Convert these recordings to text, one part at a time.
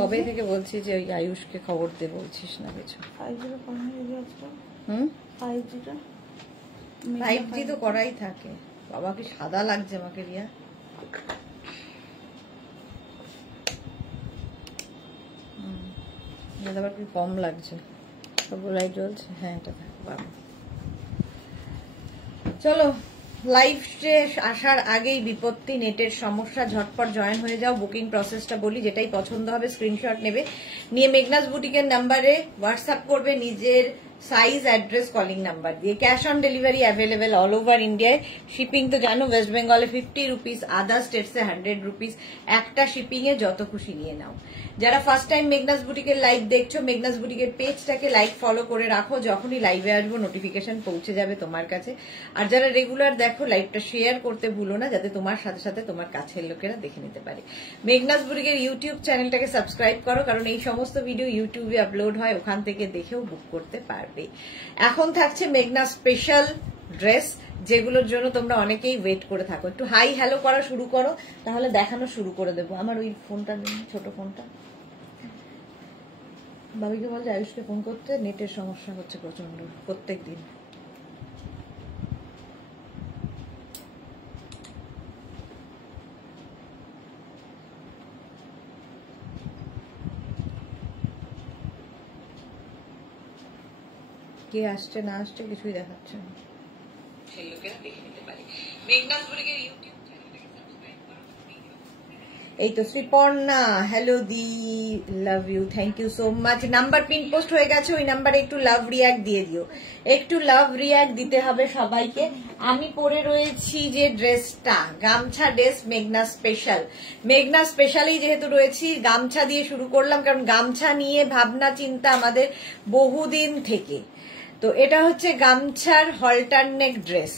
কবে থেকে বলছি যে ওই আয়ুষকে খবর দে, বলছিস না কিছু। 5G তো করাই থাকে। বাবা কি সাদা লাগছে আমাকে রিয়া। আবার কি কম লাগছে, সব লাইট জ্বলছে। হ্যাঁ এটা থাক বাবা। চলো লাইভে আসার আগেই বিপত্তি, নেটের সমস্যা, ঝটপট জয়েন হয়ে যাও। বুকিং প্রসেসটা বলি, যেটাই পছন্দ হবে স্ক্রিনশট নেবে, নিয়ে মেঘনাস বুটিকের নাম্বারে হোয়াটসঅ্যাপ করবে নিজের সাইজ, অ্যাড্রেস, কলিং নাম্বার দিয়ে। Cash on delivery available all over ইন্ডিয়ায়। শিপিং তো জানো, ওয়েস্ট বেঙ্গলে 50 রুপিস, আদার স্টেটসে 100 রুপিস। একটা শিপিং এ যত খুশি নিয়ে নাও। যারা ফার্স্ট টাইম মেঘনাস বুটিকের লাইভ দেখছো, মেঘনাস বুটিকের পেজটাকে লাইক ফলো করে রাখো, যখনই লাইভে আসবো নোটিফিকেশন পৌঁছে যাবে তোমার কাছে। আর যারা রেগুলার দেখো, লাইভটা শেয়ার করতে ভুলো না, যাতে তোমার সাথে সাথে তোমার কাছের লোকেরা দেখে নিতে পারে। মেঘনাস বুটিকের ইউটিউব চ্যানেলটাকে সাবস্ক্রাইব করো, কারণ এই সমস্ত ভিডিও ইউটিউবে আপলোড হয়, ওখান থেকে দেখেও বুক করতে পারবে। এখন থাকছে মেঘনাস স্পেশাল ড্রেস, যেগুলোর জন্য তোমরা অনেকেই ওয়েট করে থাকো। একটু হাই হ্যালো করা শুরু করো, তাহলে দেখানো শুরু করে দেবো। আমার ওই ফোনটা নিন, ছোট ফোনটা। বাবিকে বলছে আয়ুষকে ফোন করতে, নেটের সমস্যা হচ্ছে প্রচন্ড প্রত্যেক দিন। কে আসছে না আসছে কিছুই দেখাচ্ছে না, সেই লোকেরা দেখে নিতে পারে। মেঘনাস বুটিকের ইউটিউব চ্যানেলটাকে সাবস্ক্রাইব করো। এই তো শ্রীপর্ণা, হ্যালো দি, love you, thank you so much. Number pin post হয়ে গেছে, ওই নাম্বারে একটু লাভ রিয়াক্ট দিয়ে দিও, একটু লাভ রিয়াক্ট দিতে হবে সবাইকে। আমি পরে রয়েছি যে ড্রেসটা, গামছা ড্রেস, মেঘনাস স্পেশাল। মেঘনাস স্পেশালেই যেহেতু রয়েছি, গামছা দিয়ে শুরু করলাম, কারণ গামছা নিয়ে ভাবনা চিন্তা আমাদের বহুদিন থেকে। তো এটা হচ্ছে গামছার হলটার নেক ড্রেস।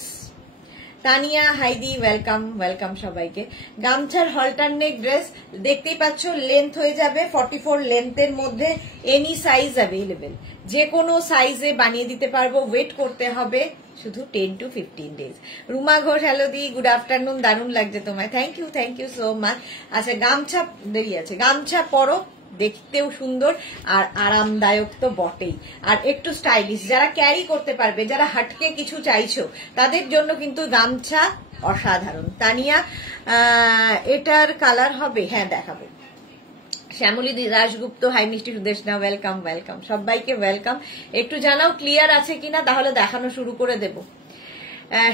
তানিয়া, হাইদি, ওয়েলকাম ওয়েলকাম সবাইকে। গামছার হলটার নেক ড্রেস দেখতেই পাচ্ছ, লেন্থ হয়ে যাবে 44 লেন্থের মধ্যে, এনি সাইজ অ্যাভেলেবেল, যে কোনো সাইজে বানিয়ে দিতে পারবো। ওয়েট করতে হবে শুধু 10 to 15 days. Ruma Ghosh, hello the, good afternoon, দারুণ লাগছে তোমায়, থ্যাংক ইউ সো মাচ। আচ্ছা গামছা দেরি আছে, গামছা পরো, দেখতেও সুন্দর আর আরামদায়ক তো বটেই, আর একটু স্টাইলিশ। যারা ক্যারি করতে পারবে, যারা হাটকে কিছু চাইছো, তাদের জন্য কিন্তু গামছা অসাধারণ। তানিয়া, এটার কালার হবে, হ্যাঁ দেখাবো। Shyamoli Dasgupta, hi Mishti Sudeshna, welcome welcome সবাইকে, ওয়েলকাম। একটু জানাও ক্লিয়ার আছে কিনা, তাহলে দেখানো শুরু করে দেব।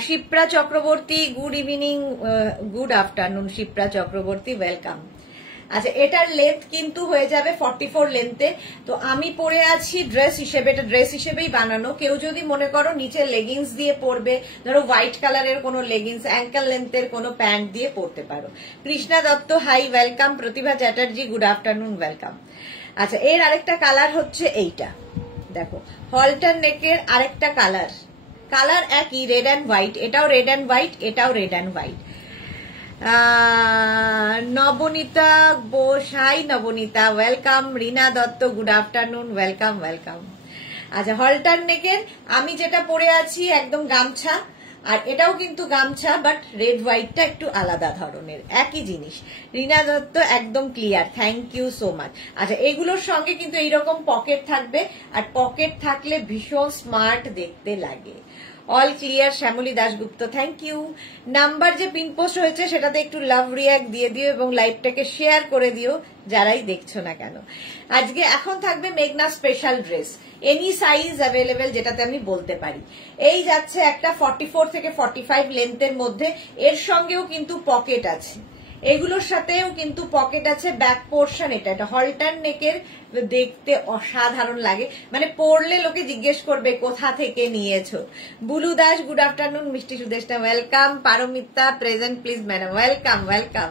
Shipra Chakraborty, good evening, good afternoon Shipra Chakraborty, welcome. আচ্ছা এটার লেন্থ কিন্তু হয়ে যাবে 44 লেন্থে। তো আমি পরে আছি ড্রেস হিসেবে, এটা ড্রেস হিসেবেই বানানো। কেউ যদি মনে করো নিচে লেগিংস দিয়ে পরবে, ধরো হোয়াইট কালারের কোনো লেগিংস, অ্যাঙ্কেল লেন্থের কোনো প্যান্ট দিয়ে পরতে পারো। Krishna Dutta, hi welcome. Pratibha Chatterjee, good afternoon, welcome. আচ্ছা এর আরেকটা কালার হচ্ছে এইটা, দেখো হলটার নেকের আরেকটা কালার, কালার একই, রেড অ্যান্ড হোয়াইট। এটাও রেড অ্যান্ড হোয়াইট, এটাও red and white. Nabanita Bose, hi Nabanita, welcome. Rina Dutta, good afternoon, welcome welcome. আচ্ছা হলটার নেকের আমি যেটা পরে আছি একদম গামছা, আর এটাও কিন্তু গামছা, বাট রেড হোয়াইটটা একটু আলাদা ধরনের, একই জিনিস। রিনা দত্ত একদম clear, thank you so much. আচ্ছা এগুলোর সঙ্গে কিন্তু এইরকম পকেট থাকবে, আর পকেট থাকলে ভীষণ স্মার্ট দেখতে লাগে। All clear Shyamali Dasgupta, thank you. Number যে পিন পোস্ট হয়েছে সেটাতে একটু লাভ রিয়াক্ট দিয়ে দিও এবং লাইভটাকে শেয়ার করে দিও যারাই দেখছো না কেন। আজকে এখন থাকবে মেঘনা special dress, any size available, যেটাতে আমি বলতে পারি। এই যাচ্ছে একটা 44 থেকে 45 লেন্থের মধ্যে, এর সঙ্গেও কিন্তু পকেট আছে, এগুলোর সাথেও কিন্তু পকেট আছে। ব্যাক পোর্শন এটা হলটার নেকের, দেখতে অসাধারণ লাগে, মানে পরলে লোকে জিজ্ঞেস করবে কোথা থেকে নিয়েছো। Bulu Das, good afternoon. Mishti Sudeshna, welcome. Paromita, present please madam, welcome welcome.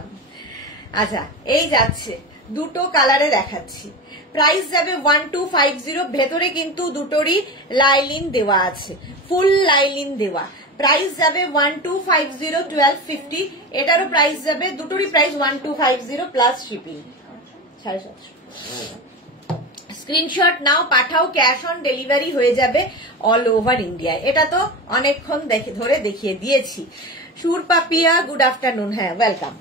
আচ্ছা এই যাচ্ছে, দুটো কালারে দেখাচ্ছি। প্রাইস যাবে 1250, ভেতরে কিন্তু দুটোরই লাইলিন দেওয়া আছে, ফুল লাইলিন দেওয়া। প্রাইস যাবে 1250, 1250। এটারও প্রাইস যাবে, দুটোরই price 1250 plus shipping 750। Screenshot now, Pathao, cash on delivery হয়ে যাবে অল ওভার ইন্ডিয়ায়। এটা তো অনেকক্ষণ ধরে দেখিয়ে দিয়েছি। সুর পাপিয়া, গুড আফটারনুন, হ্যাঁ ওয়েলকাম।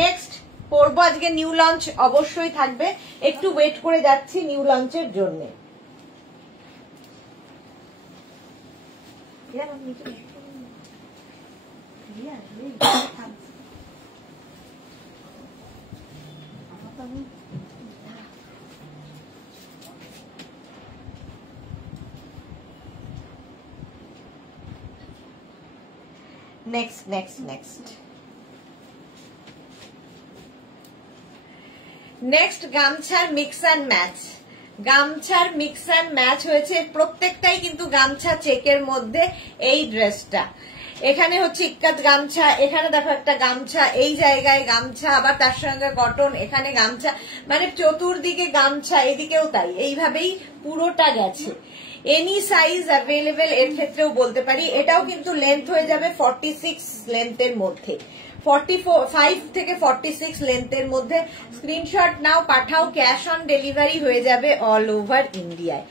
নেক্সট করবো আজকে। নিউ লঞ্চ অবশ্যই থাকবে, একটু ওয়েট করে যাচ্ছি নিউ লঞ্চের জন্য। নেক্সট নেক্সট নেক্সট নেক্সট গামছার মিক্স অ্যান্ড ম্যাচ। গামছার মিক্স অ্যান্ড ম্যাচ হয়েছে, প্রত্যেকটাই কিন্তু গামছা চেকের মধ্যে। এই ড্রেসটা এখানে হচ্ছে ইক্কাত গামছা, এখানে দেখো একটা গামছা, এই জায়গায় গামছা, আবার তার সঙ্গে কটন, এখানে গামছা, মানে চতুর্দিকে গামছা, এদিকেও তাই, এইভাবেই পুরোটা গেছে। এনি সাইজ অ্যাভেলেবেল এর ক্ষেত্রেও বলতে পারি। এটাও কিন্তু লেন্থ হয়ে যাবে 46 লেন্থের মধ্যে, 45 থেকে 46 লেন্থের মধ্যে। Screenshot now, Pathao, cash on delivery হয়ে যাবে অল ওভার ইন্ডিয়ায়।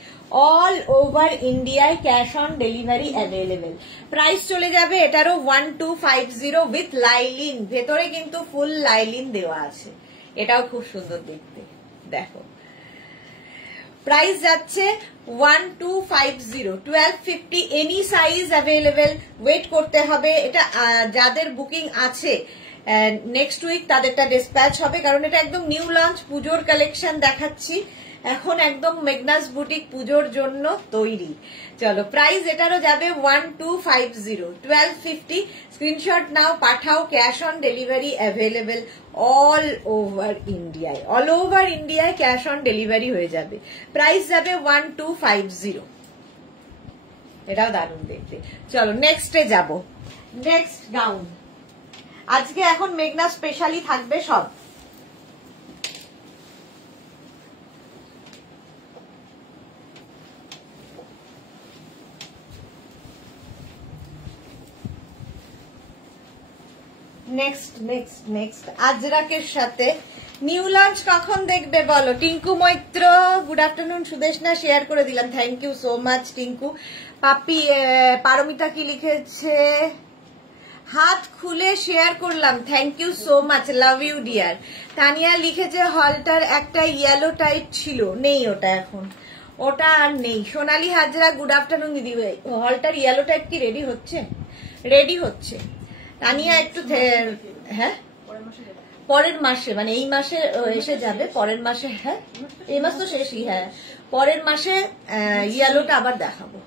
অল ওভার ইন্ডিয়ায় cash on delivery available. Price চলে যাবে এটারও 1250 উইথ লাইলিন, ভেতরে কিন্তু ফুল লাইলিন দেওয়া আছে। এটাও খুব সুন্দর দেখতে, দেখো। প্রাইস যাচ্ছে 1250, 1250, এনি সাইজ অ্যাভেলেবেল। ওয়েট করতে হবে, এটা যাদের বুকিং আছে নেক্সট উইক তাদেরটা ডিসপ্যাচ হবে, কারণ এটা একদম নিউ লঞ্চ পুজোর কালেকশন দেখাচ্ছি এখন, একদম মেঘনাস বুটিক পুজোর জন্য তৈরি। চলো, প্রাইস এটারও যাবে 1250, 1250। Screenshot now, Pathao, cash on delivery available all over ইন্ডিয়ায়। অল ওভার ইন্ডিয়ায় ক্যাশ অন ডেলিভারি হয়ে যাবে। প্রাইস যাবে 1250। এটাও দারুণ দেখতে। চলো নেক্সটে যাব। নেক্সট গাউন আজকে এখন মেঘনা স্পেশালি থাকবে সব। নেক্সট নেক্সট নেক্সট আজরাকের সাথে নিউ লঞ্চ কখন দেখবে বলো? Tinku Maitra, good afternoon. Sudeshna share করে দিলাম, thank you so much Tinku. Papi, Paramita কি লিখেছে? হাত খুলে শেয়ার করলাম, thank you so much, love you dear. Tania লিখেছে হলটার একটা ইয়েলো টাইপ ছিল, নেই ওটা এখন, ওটা আর নেই। সোনালী হাজরা, গুড আফটারনুন দিদি ভাই। হলটার ইয়েলো টাইপ কি রেডি হচ্ছে? রেডি হচ্ছে তানিয়া, একটু হ্যাঁ পরের মাসে, মানে এই মাসে এসে যাবে, পরের মাসে। হ্যাঁ এই মাস তো শেষই, হ্যাঁ পরের মাসে ইয়েলোটা আবার দেখাবো।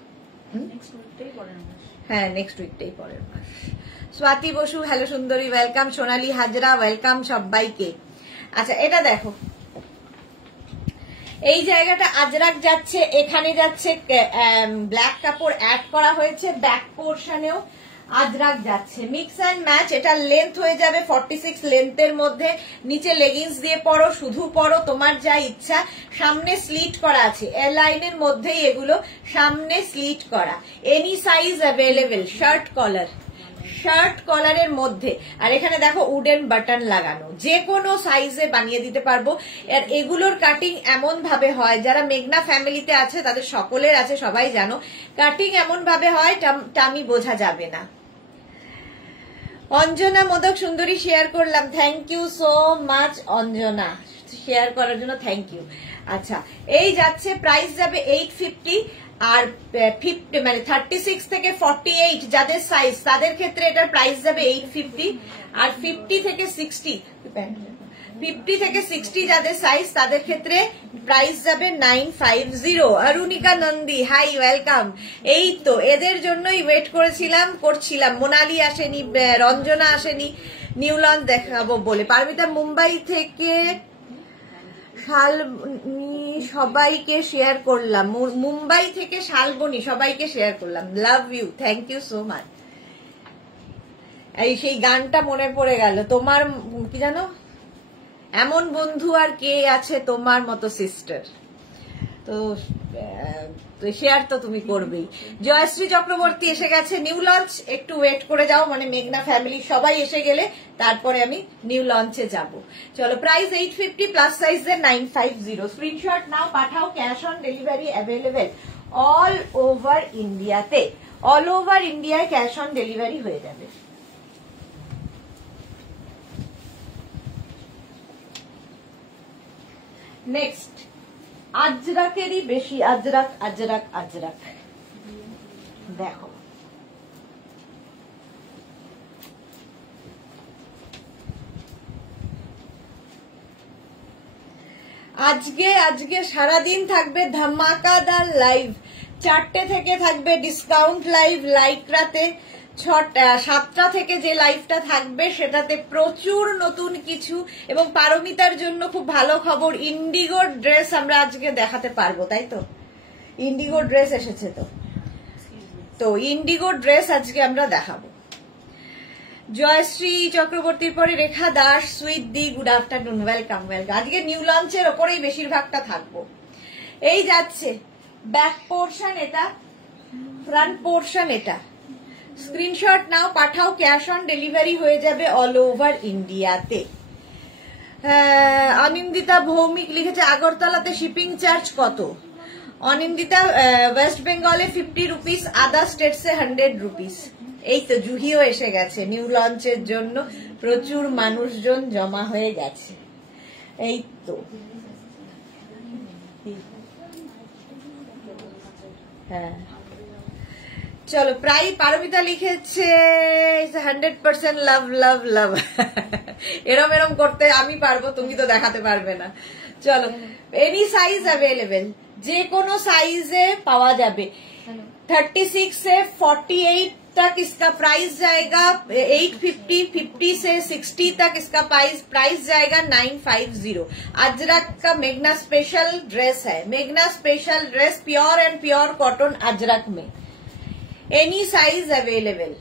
হ্যাঁ নেক্সট উইকটাই পরের মাস। স্বাতি বসু, হ্যালো সুন্দরী, ওয়েলকাম। সোনালী হাজরা, ওয়েলকাম সবাইকে। আচ্ছা এটা দেখো, এই জায়গাটা আজরাক যাচ্ছে, এখানে যাচ্ছে ব্ল্যাক কাপড় অ্যাড করা হয়েছে, ব্যাক পোর্শনেও আজরাক যাচ্ছে। Mix and match. এটা লেন্থ হয়ে যাবে 46 লেন্থের মধ্যে। নিচে লেগিংস দিয়ে পরো, শুধু পরো, তোমার যা ইচ্ছা। সামনে স্লিট করা আছে, এ লাইনের মধ্যেই এগুলো, সামনে স্লিট করা। Any size available. Shirt collar, shirt কলারের মধ্যে। আর এখানে দেখো উডেন বাটন লাগানো, যে কোনো সাইজে বানিয়ে দিতে পারবো। আর এগুলোর কাটিং এমন ভাবে হয়, যারা মেঘনা ফ্যামিলিতে আছে তাদের সকলের আছে, সবাই জানো। কাটিং এমন ভাবে হয় টামি বোঝা যাবে না। অঞ্জনা মোদক সুন্দরী শেয়ার করলাম, thank you so much Anjana, share করার জন্য থ্যাংক ইউ। আচ্ছা এই যাচ্ছে, প্রাইস যাবে 850। আর 50 মানে 36 থেকে 48 যাদের সাইজ তাদের ক্ষেত্রে এটার প্রাইস যাবে 850। আর 50 থেকে 60 যাদের সাইজ তাদের ক্ষেত্রে প্রাইস যাবে 950। Arunika Nandi, hi welcome. এই তো এদের জন্যই ওয়েট করছিলাম। মোনালি আসেনি, রঞ্জনা আসেনি, নিউ লঞ্চ দেখাবো বলে। পারমিতা মুম্বাই থেকে, সবাইকে শেয়ার করলাম, মুম্বাই থেকে শালবনি, সবাইকে শেয়ার করলাম, love you, thank you so much. এই সেই গানটা মনে পড়ে গেল, তোমার কি জানো, এমন বন্ধু আর কে আছে তোমার মতো সিস্টার। তো শেয়ার তো তুমি করবেই। জয়শ্রী চক্রবর্তী এসে গেছে, নিউ লঞ্চ একটু ওয়েট করে যাও, মানে মেঘনা ফ্যামিলি সবাই এসে গেলে তারপরে আমি নিউ লঞ্চে যাব। চলো, প্রাইস 850, প্লাস সাইজের 950। Screenshot now, Pathao, cash on delivery available all over ইন্ডিয়াতে। অল ওভার ইন্ডিয়ায় ক্যাশ অন ডেলিভারি হয়ে যাবে। নেক্সট আজরাকেরই বেশি, আজরাক আজরাক আজরাক। দেখো আজকে সারাদিন থাকবে ধামাকাদার লাইভ। 4টে থেকে থাকবে ডিসকাউন্ট লাইভ, লাইকরাতে 7টা থেকে যে লাইভটা থাকবে সেটাতে প্রচুর নতুন কিছু এবং পারমিতার জন্য খুব ভালো খবর, ইন্ডিগো ড্রেস আমরা আজকে দেখাতে পারবো, তাই তো? ইন্ডিগো ড্রেস এসেছে তো ইন্ডিগো ড্রেস আজকে আমরা দেখাবো। জয়শ্রী চক্রবর্তীর পরে রেখা দাস, সুইট দি, গুড আফটারনুন, ওয়েলকাম ওয়েলকাম। আজকে নিউ লঞ্চের ওপরেই বেশিরভাগটা থাকবো। এই যাচ্ছে ব্যাক পোর্শন, এটা ফ্রন্ট পোর্শন, এটা screenshot now, Pathao, cash on delivery হয়ে যাবে অল ওভার ইন্ডিয়াতে। অনিন্দিতা ভৌমিক লিখেছে আগরতলাতে শিপিং চার্জ কত? অনিন্দিতা ওয়েস্ট বেঙ্গলে 50 রুপিস, আদার স্টেটসে 100 রুপিস। এই তো জুহিও এসে গেছে, নিউ লঞ্চের জন্য প্রচুর মানুষজন জমা হয়ে গেছে। এই তো হ্যাঁ চলো, প্রায় পারমিতা লিখেছে 100% লাভ লাভ লাভ। এরম এরম করতে আমি পারবো, তুমি তো দেখাতে পারবে না। চলো, এনি সাইজ অ্যাভেলেবেল, যে কোনো সাইজে পাওয়া যাবে। 36 से 48 तक इसका प्राइस जाएगा 850, 50 से 60 तक इसका प्राइस जाएगा 950। अजरक का मेघना स्पेशल ड्रेस है, मेघना special dress pure and pure cotton ajrak में। एनी साइज अवेलेबल,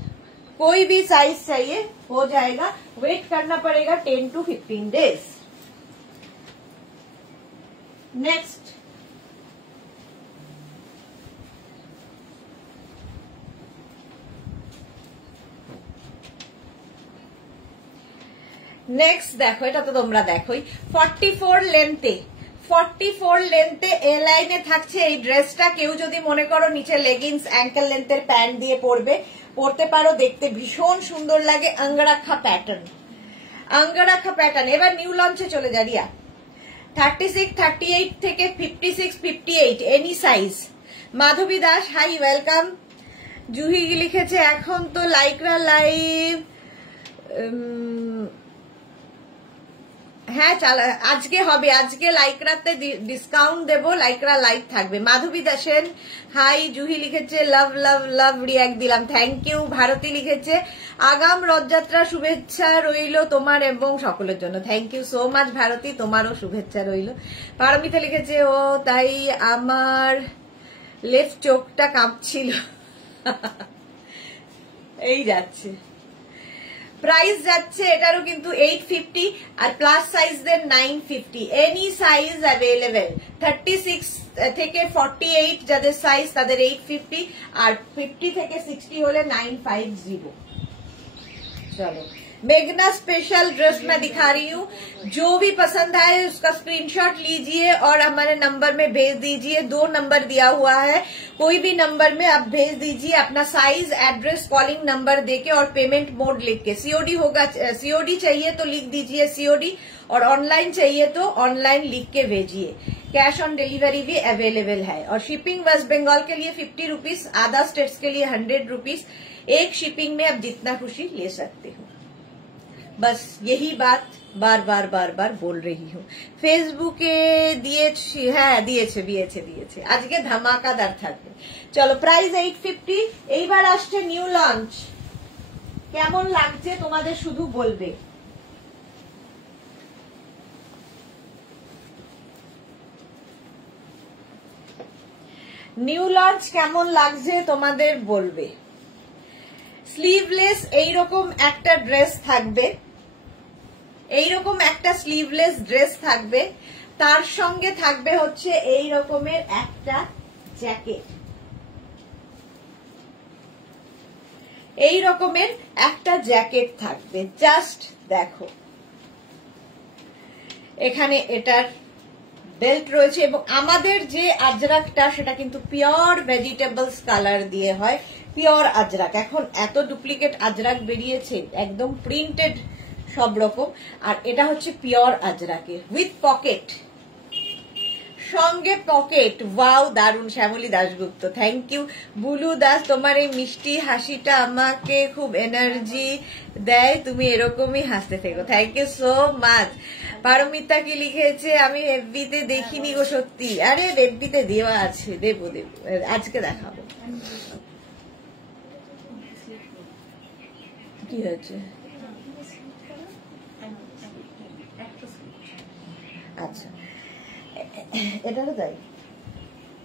कोई भी साइज चाहिए हो जाएगा, वेट करना पड़ेगा 10 to 15 डेज। नेक्स्ट দেখো, এটা তো তোমরা দেখোই, 44 লেন্থে এ লাইনে থাকছে এই ড্রেসটা। কেউ যদি মনে করো নিচে লেগিংস অ্যাঙ্কেল লেন্থের প্যান্ট দিয়ে পরতে পারো, দেখতে ভীষণ সুন্দর লাগে। অঙ্গরাখা প্যাটার্ন। এবার নিউ লঞ্চে চলে যা রিয়া। 36, 38 থেকে 56, 58 এনি সাইজ। মাধবী দাস, হাই ওয়েলকাম। জুহি লিখেছে এখন তো লাইকরা লাইভ, হ্যাঁ আজকে হবে, আজকে লাইকরাতে ডিসকাউন্ট দেবো, লাইকরা লাইভ থাকবে। মাধবী দাসেন, হাই। জুহি লিখেছে লাভ লাভ লাভ, রিয়াক্ট দিলাম, থ্যাংক ইউ। ভারতী লিখেছে আগাম রথযাত্রা শুভেচ্ছা রইল তোমার এবং সকলের জন্য, thank you so much Bharati, তোমারও শুভেচ্ছা রইল। পারমিতা লিখেছে ও তাই আমার লেফট চোখটা কাঁপছিল। এই যাচ্ছে প্রাইস যাচ্ছে এটারও কিন্তু 850 আর প্লাস সাইজদের 950। Any size available. 36 থেকে 48 যাদের সাইজ তাদের 850 আর 50 থেকে 60 হলে 950। चलो मेघना स्पेशल ड्रेस मैं दिखा रही हूँ, जो भी पसंद आए उसका स्क्रीनशॉट लीजिए और हमारे नंबर में भेज दीजिए। 2 नंबर दिया हुआ है, कोई भी नंबर में आप भेज दीजिए अपना साइज, एड्रेस, कॉलिंग नंबर देके और पेमेंट मोड लिख के। सीओडी होगा, सीओडी चाहिए तो लिख दीजिए सीओडी, और ऑनलाइन चाहिए तो ऑनलाइन लिख के भेजिए। कैश ऑन डिलीवरी भी अवेलेबल है और शिपिंग वेस्ट बंगाल के लिए 50 रुपीज, अदर स्टेट्स के लिए 100 रुपीज। एक शिपिंग में आप जितना खुशी ले सकते हो। बस यही बात बार बार बार बार बोल रही हूँ। फेसबुके दिए आज के धमाकादार থাকবে। चलो प्राइस 850। এইবার আসছে নিউ লঞ্চ, কেমন লাগছে তোমাদের শুধু বলবে। নিউ লঞ্চ কেমন লাগছে তোমাদের বলবে। স্লিভলেস এইরকম একটা ড্রেস থাকবে, এইরকম একটা স্লিভলেস ড্রেস থাকবে, তার সঙ্গে থাকবে হচ্ছে এই রকমের একটা জ্যাকেট, এই রকমের একটা জ্যাকেট থাকবে। জাস্ট দেখো এখানে এটার বেল্ট রয়েছে এবং আমাদের যে আজরাকটা সেটা কিন্তু পিওর ভেজিটেবলস কালার দিয়ে হয়, পিওর আজরাক। এখন এত ডুপ্লিকেট আজরাক বেরিয়েছে একদম প্রিন্টেড সব রকম, আর এটা হচ্ছে পিওর আজরাকের উইথ পকেট। সঙ্গে পকেট। ওয়াও, দারুণ। Shyamali Dasgupta, thank you. বুলু দাস, তোমার এই মিষ্টি হাসিটা আমাকে খুব এনার্জি দেয়, তুমি এরকমই হাসতে থেকো। Thank you so much. Paramita কি লিখেছে, আমি এফবিতে দেখিনি গো সত্যি। আরে এফবিতে দেওয়া আছে, দেবো আজকে দেখাবো। কি হয়েছে? আচ্ছা, এটা তো তাই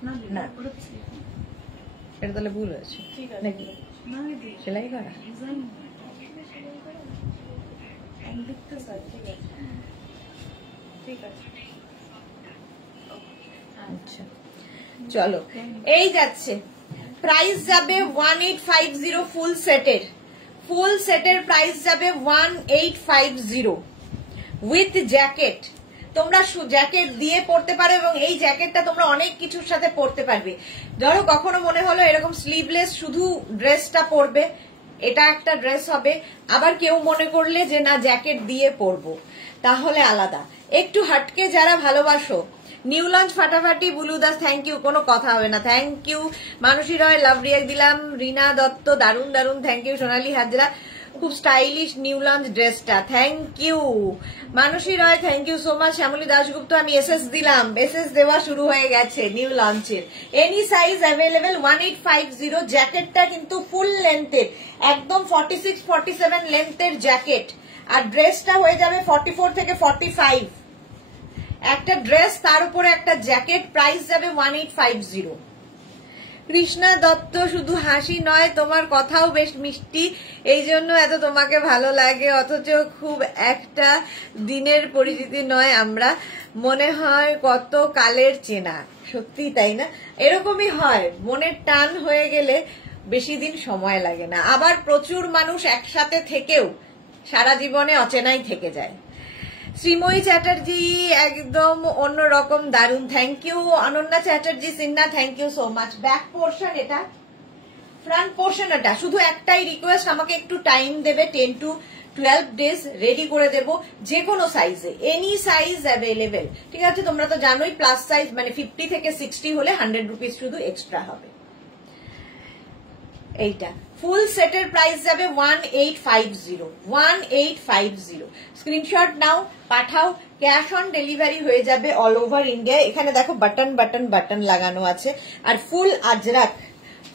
না, এটা তাহলে ভুল হয়েছে নাকি? সেলাই করা। আচ্ছা চলো, এই যাচ্ছে। প্রাইস যাবে 1850 ফুল সেটের। ফুল সেটের প্রাইস যাবে 1850 উইথ জ্যাকেট। তোমরা জ্যাকেট দিয়ে পড়তে পারো এবং এই জ্যাকেটটা তোমরা অনেক কিছুর সাথে পড়তে পারবে। ধরো কখনো মনে হলো এরকম স্লিভলেস শুধু ড্রেসটা পরবে, এটা একটা ড্রেস হবে। আবার কেউ মনে করলে যে না জ্যাকেট দিয়ে পরবো, তাহলে আলাদা। একটু হাটকে যারা ভালোবাসো, নিউ লঞ্চ ফাটাফাটি। বুলু দাস, থ্যাংক ইউ, কোনো কথা হবে না, থ্যাংক ইউ। মানসী রয়, লাভ রিয়াক দিলাম। রিনা দত্ত, দারুন দারুন, থ্যাংক ইউ। সোনালী হাজরা, খুব স্টাইলিশ নিউ লঞ্চ ড্রেসটা, thank you. Manasi Roy, thank you so much. Shyamali Dasgupta, আমি এসএস দিলাম, এসএস দেওয়া শুরু হয়ে গেছে নিউ লঞ্চের। Any size available 1850। জ্যাকেটটা কিন্তু ফুল লেন্থের, একদম 46-47 লেন্থের জ্যাকেট, আর ড্রেসটা হয়ে যাবে 44 থেকে 45। একটা ড্রেস, তার উপরে একটা জ্যাকেট, প্রাইস যাবে 1850। কৃষ্ণা দত্ত, শুধু হাসি নয় তোমার কথাও বেশ মিষ্টি, এই জন্য এত তোমাকে ভালো লাগে, অথচ খুব একটা দিনের পরিচিতি নয় আমরা, মনে হয় কত কালের চেনা। সত্যি তাই না? এরকমই হয়, মনের টান হয়ে গেলে বেশি দিন সময় লাগে না। আবার প্রচুর মানুষ একসাথে থেকেও সারা জীবনে অচেনাই থেকে যায়। শ্রীময়ী চ্যাটার্জি, একদম অন্যরকম, দারুণ, thank you. Ananya Chatterjee Sinha, thank you so much. Back portion এটা, ফ্রন্ট পোর্শন এটা। শুধু একটাই রিকোয়েস্ট, আমাকে একটু টাইম দেবে, 10 to 12 ডেজ রেডি করে দেব, যে কোনো সাইজে, এনি সাইজ অ্যাভেলেবেল। ঠিক আছে, তোমরা তো জানোই প্লাস সাইজ মানে 50 থেকে 60 হলে 100 রুপিস শুধু এক্সট্রা হবে। এইটা ফুল সেটের প্রাইস যাবে 1850। Screenshot now, Pathao, cash on delivery হয়ে যাবে অল ওভার ইন্ডিয়া। এখানে দেখো বাটন বাটন বাটন লাগানো আছে, আর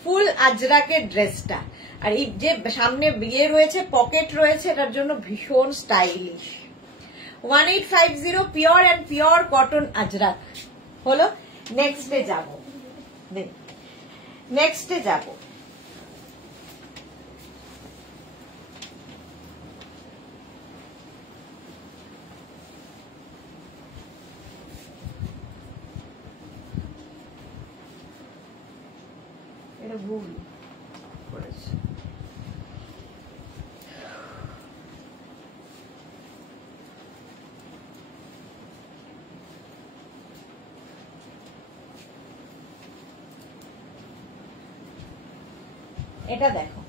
ফুল আজরাকের ড্রেসটা, আর এই যে সামনে বিয়ে রয়েছে, পকেট রয়েছে, এটার জন্য ভীষণ stylish. 1850 pure and pure cotton Ajrak হলো। নেক্সটে যাব। এটা ভুল করেছে। এটা দেখো,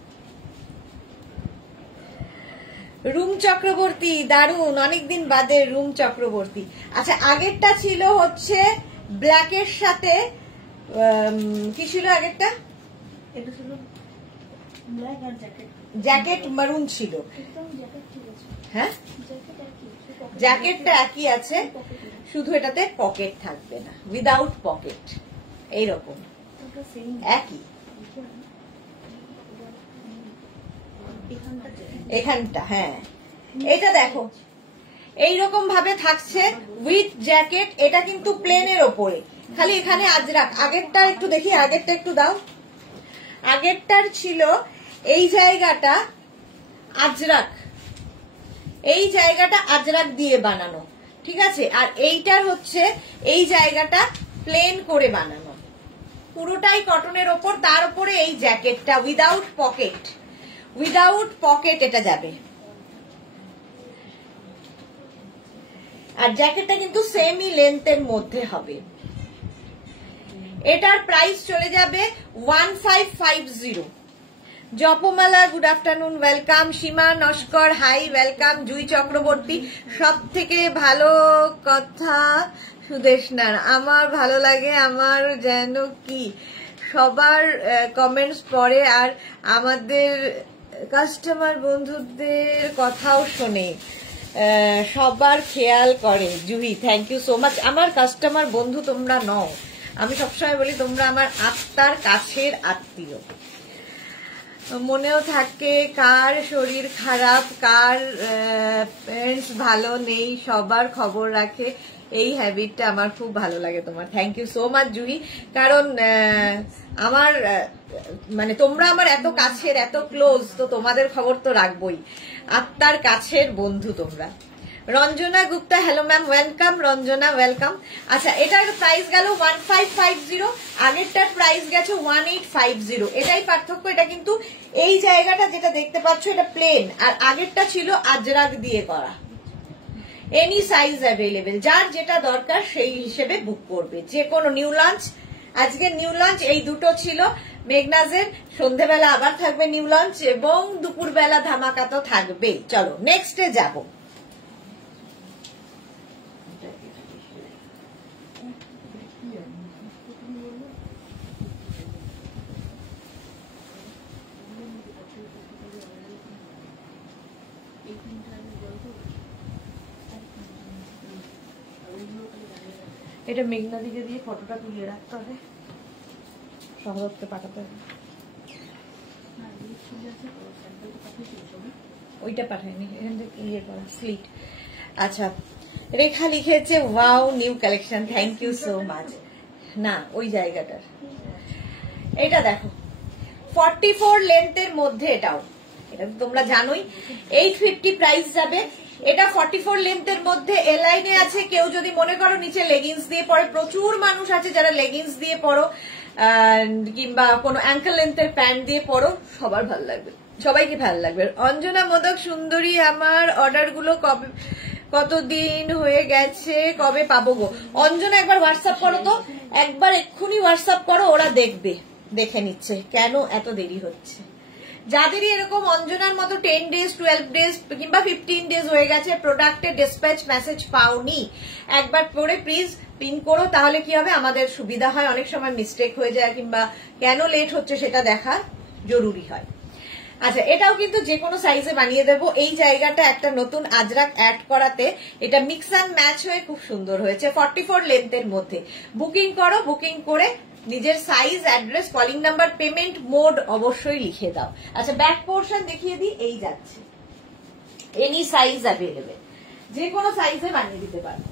রুম চক্রবর্তী, দারুন, অনেকদিন বাদে রুম চক্রবর্তী। আচ্ছা, আগেরটা ছিল হচ্ছে ব্ল্যাকের সাথে কি ছিল আগেরটা? জ্যাকেট মারুন ছিল। হ্যাঁ, জ্যাকেটটা একই আছে, শুধু এটাতে পকেট থাকবে না, উইদাউট পকেট, এইরকম একই। এখানটা, হ্যাঁ, এটা দেখো এইরকম ভাবে থাকছে উইথ জ্যাকেট। এটা কিন্তু প্লেনের ওপরে, খালি এখানে আজরাক। আগেরটা একটু দেখি, আগেরটা একটু দাও। আগেরটার ছিল এই জায়গাটা আজরাক, এই জায়গাটা আজরাক দিয়ে বানানো, ঠিক আছে। আর এইটার হচ্ছে এই জায়গাটা প্লেন করে বানানো, পুরোটাই কটনের ওপর, তার উপরে এই জ্যাকেটটা উইদাউট পকেট এটা যাবে। আর জ্যাকেটটা কিন্তু সেমি লেন্থের মধ্যে হবে। এটার প্রাইস চলে যাবে 1550। জপমালা গুড আফটারনুন, ওয়েলকাম। সীমা নস্কর হাই, ওয়েলকাম। জুই চক্রবর্তী সব থেকে ভালো কথা সুদেশনার, আমার ভালো লাগে, আমার যেন কি সবার কমেন্টস পড়ে আর আমাদের কাস্টমার বন্ধুদের কথাও শোনে, সবার খেয়াল করে। Juhi thank you so much. আমার কাস্টমার বন্ধু তোমরা নও, আমি সবসময় বলি তোমরা আমার আত্মার কাছের আত্মীয়। মনেও থাকে কার শরীর খারাপ, কার প্যারেন্টস ভালো নেই, সবার খবর রাখে, এই হ্যাবিটটা আমার খুব ভালো লাগে তোমার। Thank you so much Juhi. কারণ আমার মানে তোমরা আমার এত কাছের, এত ক্লোজ, তো তোমাদের খবর তো রাখবই। আত্মার কাছের বন্ধু তোমরা। Ranjana Gupta hello ma'am, welcome Ranjana, welcome. আচ্ছা, এটার প্রাইস গেল 1550, আগেরটার প্রাইস গেছে 1850। এটাই পার্থক্য। এটা কিন্তু এই জায়গাটা যেটা দেখতে পাচ্ছ এটা প্লেন, আর আগেরটা ছিল আজরাক দিয়ে করা। এনি সাইজ অ্যাভেলেবেল, যার যেটা দরকার সেই হিসেবে বুক করবে। যে কোনো নিউ লঞ্চ, আজকের নিউ লঞ্চ এই দুটো ছিল মেঘনাজের। সন্ধ্যেবেলা আবার থাকবে নিউ লঞ্চ এবং দুপুরবেলা ধামাকা তো থাকবেই। চলো নেক্সটে যাবো। এটা মেঘনা দিকে দিয়ে ফটোটা তুলে রাখতে হবে, সংরক্ষে পাঠাতে হবে। ওইটা পাঠায়নি, এখান থেকে ইয়ে করা স্লিট। আচ্ছা, রেখা লিখেছে wow new collection, thank you so much. না, ওই জায়গাটার এটা দেখো 44 লেন্থের মধ্যে, এটাও এটা তোমরা জানোই 850 প্রাইস যাবে। এটা 44 লেন্থের মধ্যে এলাইনে আছে। কেউ যদি মনে করো নিচে লেগিংস দিয়ে পরে, প্রচুর মানুষ আছে যারা লেগিংস দিয়ে পরো কিংবা কোনো অ্যাঙ্কেল লেন্থের প্যান্ট দিয়ে পরো, সবার ভালো লাগবে, সবাইকে ভালো লাগবে। অঞ্জনা মোদক সুন্দরী, আমার অর্ডার গুলো কবে, কতদিন হয়ে গেছে, কবে পাবো গো? অঞ্জনা একবার হোয়াটসঅ্যাপ করো তো, একবার এক্ষুনি হোয়াটসঅ্যাপ করো, ওরা দেখবে, দেখে নিচ্ছে কেন এত দেরি হচ্ছে। যাদেরই এরকম অঞ্জনার মতো 10 ডেজ 12 ডেজ কিংবা 15 ডেজ হয়ে গেছে প্রোডাক্টের ডিসপ্যাচ মেসেজ পাওনি, একবার পরে প্লিজ পিন করো, তাহলে কি হবে আমাদের সুবিধা হয়। অনেক সময় মিস্টেক হয়ে যায় কিংবা কেন লেট হচ্ছে সেটা দেখা জরুরি হয়। আচ্ছা, এটাও কিন্তু যে কোনো সাইজে বানিয়ে দেবো। এই জায়গাটা একটা নতুন আজরাক অ্যাড করাতে এটা মিক্স অ্যান্ড ম্যাচ হয়ে খুব সুন্দর হয়েছে। 44 লেন্থের মধ্যে বুকিং করো, বুকিং করে নিজের size, address, calling number, payment mode অবশ্যই লিখে দাও। আচ্ছা, ব্যাক পোর্শন দেখিয়ে দিই। এই যাচ্ছে, এনি সাইজ অ্যাভেলেবেল, যে কোনো সাইজে বানিয়ে দিতে পারবো।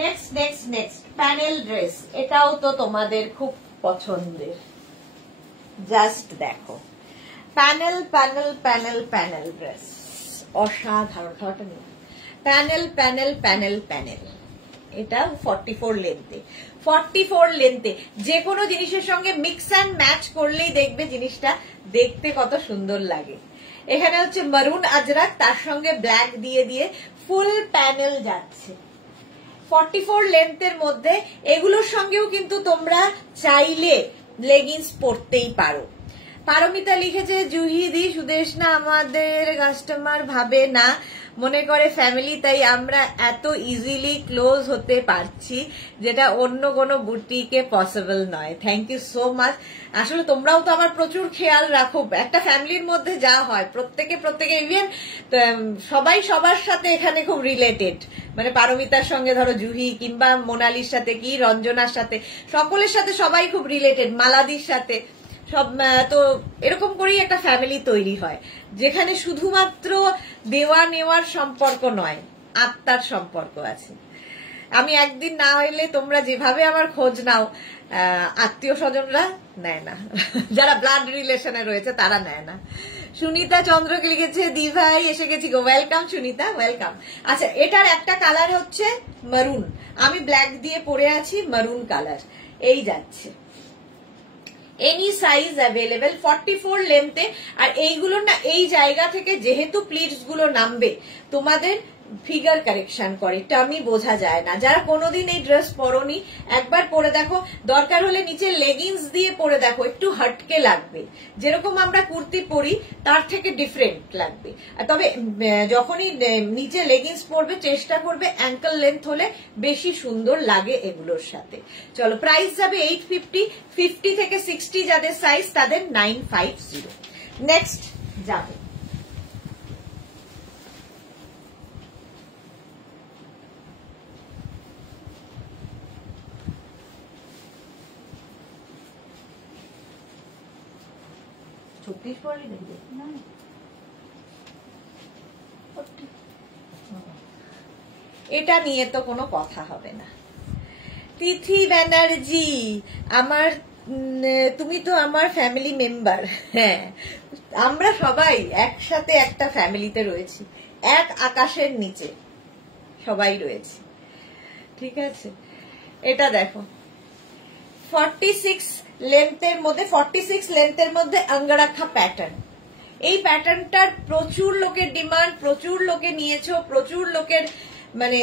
Next next next panel dress, এটাও তো তোমাদের খুব পছন্দের। জাস্ট দেখো, panel panel panel panel dress, অসাধারণ। প্যানেল প্যানেল প্যানেল প্যানেল, এটা 44 লেন্থে। 44 লেন্থে যে কোনো জিনিসের সঙ্গে মিক্স অ্যান্ড ম্যাচ করলেই দেখবে জিনিসটা দেখতে কত সুন্দর লাগে। এখানে হচ্ছে মারুন আজরাক, তার সঙ্গে ব্ল্যাক দিয়ে দিয়ে ফুল প্যানেল যাচ্ছে 44 লেন্থের মধ্যে। এগুলোর সঙ্গেও কিন্তু তোমরা চাইলে লেগিংস পরতেই পারো। পারমিতা লিখেছে জুহিদি সুদেশনা আমাদের কাস্টমার ভাবে না, মনে করে ফ্যামিলি, তাই আমরা এত ইজিলি ক্লোজ হতে পারছি, যেটা অন্য কোনো বুটিকে পসিবল নয়। Thank you so much. আসলে তোমরাও তো আমার প্রচুর খেয়াল রাখো। একটা ফ্যামিলির মধ্যে যা হয় প্রত্যেকে ইভেন সবাই সবার সাথে এখানে খুব রিলেটেড। মানে পারমিতার সঙ্গে ধরো জুহি কিংবা মোনালির সাথে কি রঞ্জনার সাথে, সকলের সাথে সবাই খুব রিলেটেড, মালাদির সাথে সব। তো এরকম করেই একটা ফ্যামিলি তৈরি হয়, যেখানে শুধুমাত্র দেওয়া নেওয়ার সম্পর্ক নয়, আত্মার সম্পর্ক আছে। আমি একদিন না হইলে তোমরা যেভাবে আমার খোঁজ নাও, আত্মীয় স্বজনরা নেয় না, যারা ব্লাড রিলেশনে রয়েছে তারা নেয় না। সুনিতা চন্দ্রকে লিখেছে দি ভাই এসে গেছি গো, ওয়েলকাম সুনিতা, ওয়েলকাম। আচ্ছা, এটার একটা কালার হচ্ছে মারুন, আমি ব্ল্যাক দিয়ে পরে আছি, মারুন কালার। এই যাচ্ছে, এনি সাইজ অ্যাভেলেবেল 44 লেন্থে। আর এইগুলো না, এই জায়গা থেকে যেহেতু প্লিটস গুলো নামবে, তোমাদের ফিগার কারেকশন করে, টামি বোঝা যায় না। যারা কোনোদিন এই ড্রেস পরোনি একবার পরে দেখো, দরকার হলে নিচে লেগিংস দিয়ে পরে দেখো, একটু হটকে লাগবে, যেরকম আমরা কুর্তি পরি তার থেকে ডিফারেন্ট লাগবে। তবে যখনই নিচে লেগিংস পরবে চেষ্টা করবে অ্যাঙ্কেল লেন্থ হলে বেশি সুন্দর লাগে এগুলোর সাথে। চলো, প্রাইস যাবে 850, 50 থেকে 60 যাদের সাইজ তাদের 950। নেক্সট যাবে ছত্রিশ পরে দেখবে না, এটা নিয়ে তো কোনো কথা হবে না। তিথি ব্যানার্জি, আমার তুমি তো আমার ফ্যামিলি মেম্বার। হ্যাঁ, আমরা সবাই একসাথে একটা ফ্যামিলিতে রয়েছি, এক আকাশের নিচে সবাই রয়েছি, ঠিক আছে। এটা দেখো 46 লেন্থের মধ্যে, 46 লেন্থের মধ্যে অঙ্গরাখা প্যাটার্ন। এই প্যাটার্নটার প্রচুর লোকের ডিমান্ড, প্রচুর লোকে নিয়েছো, প্রচুর লোকের মানে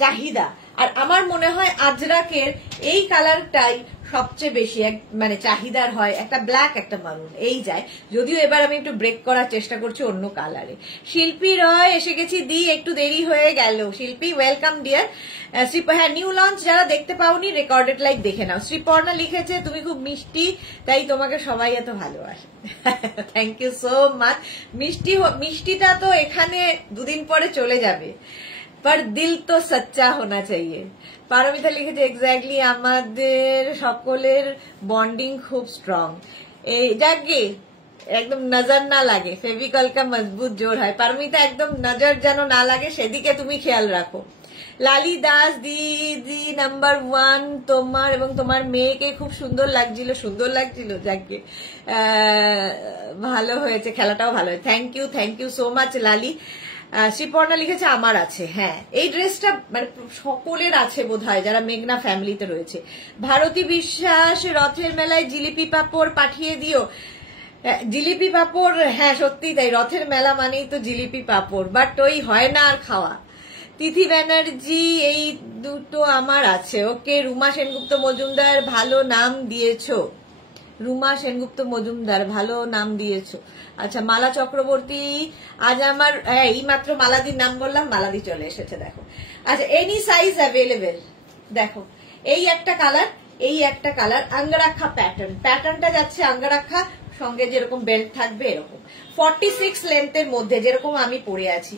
চাহিদা। আর আমার মনে হয় আজরাকের এই কালারটাই সবচেয়ে বেশি মানে চাহিদার হয়, একটা ব্ল্যাক একটা মারুন এই যায়। যদিও এবার আমি একটু ব্রেক করার চেষ্টা করছি অন্য কালারে। শিল্পী রয় এসে গেছি দি, একটু দেরি হয়ে গেল। শিল্পী ওয়েলকাম ডিয়ার। হ্যাঁ, নিউ লঞ্চ যারা দেখতে পাওনি রেকর্ডেড লাইভ দেখে নাও। শ্রীপর্ণা লিখেছে তুমি খুব মিষ্টি, তাই তোমাকে সবাই এত ভালোবাসে। Thank you so much. মিষ্টিটা তো এখানে দুদিন পরে চলে যাবে, पर दिल तो सच्चा होना चाहिए। পারমিতা লিখেছে এক্স্যাক্টলি, আমাদের সকলের বন্ডিং খুব স্ট্রং। এই যাকে একদম নজর না লাগে, ফেভিকল কা মজবুত জোর হয়। পারমিতা একদম নজর যেন না লাগে সেদিকে তুমি খেয়াল রাখো। লালি দাস দিদি নাম্বার 1, তোমার এবং তোমার মেয়েকে খুব সুন্দর লাগছিল। সুন্দর লাগছিল, যাকে ভালো হয়েছে, খেলাটাও ভালো হয়েছে। থ্যাংক ইউ সো মাচ লালি। শ্রীপর্ণা লিখেছে আমার আছে। হ্যাঁ, এই ড্রেসটা মানে সকলের আছে বোধহয় যারা মেঘনা ফ্যামিলিতে রয়েছে। ভারতী বিশ্বাস, রথের মেলায় জিলিপি পাপড় পাঠিয়ে দিও। জিলিপি পাপড়, হ্যাঁ সত্যি তাই, রথের মেলা মানেই তো জিলিপি পাপড়, বাট ওই হয় না আর খাওয়া। তিথি ব্যানার্জি, এই দুটো আমার আছে। ওকে। রুমা সেনগুপ্ত মজুমদার, ভালো নাম দিয়েছো। রুমা সেনগুপ্ত মজুমদার, ভালো নাম দিয়েছো। আচ্ছা, মালা চক্রবর্তী, আজ আমার এই মাত্র মালাদির নাম বললাম, মালাদি চলে এসেছে দেখো। আচ্ছা, এনি সাইজ অ্যাভেলেবেল। দেখো এই একটা কালার, এই একটা কালার, অঙ্গরাখা প্যাটার্ন। প্যাটার্নটা যাচ্ছে অঙ্গরাখা, সঙ্গে যেরকম বেল্ট থাকবে এরকম। 46 লেন্থের মধ্যে যেরকম আমি পরে আছি।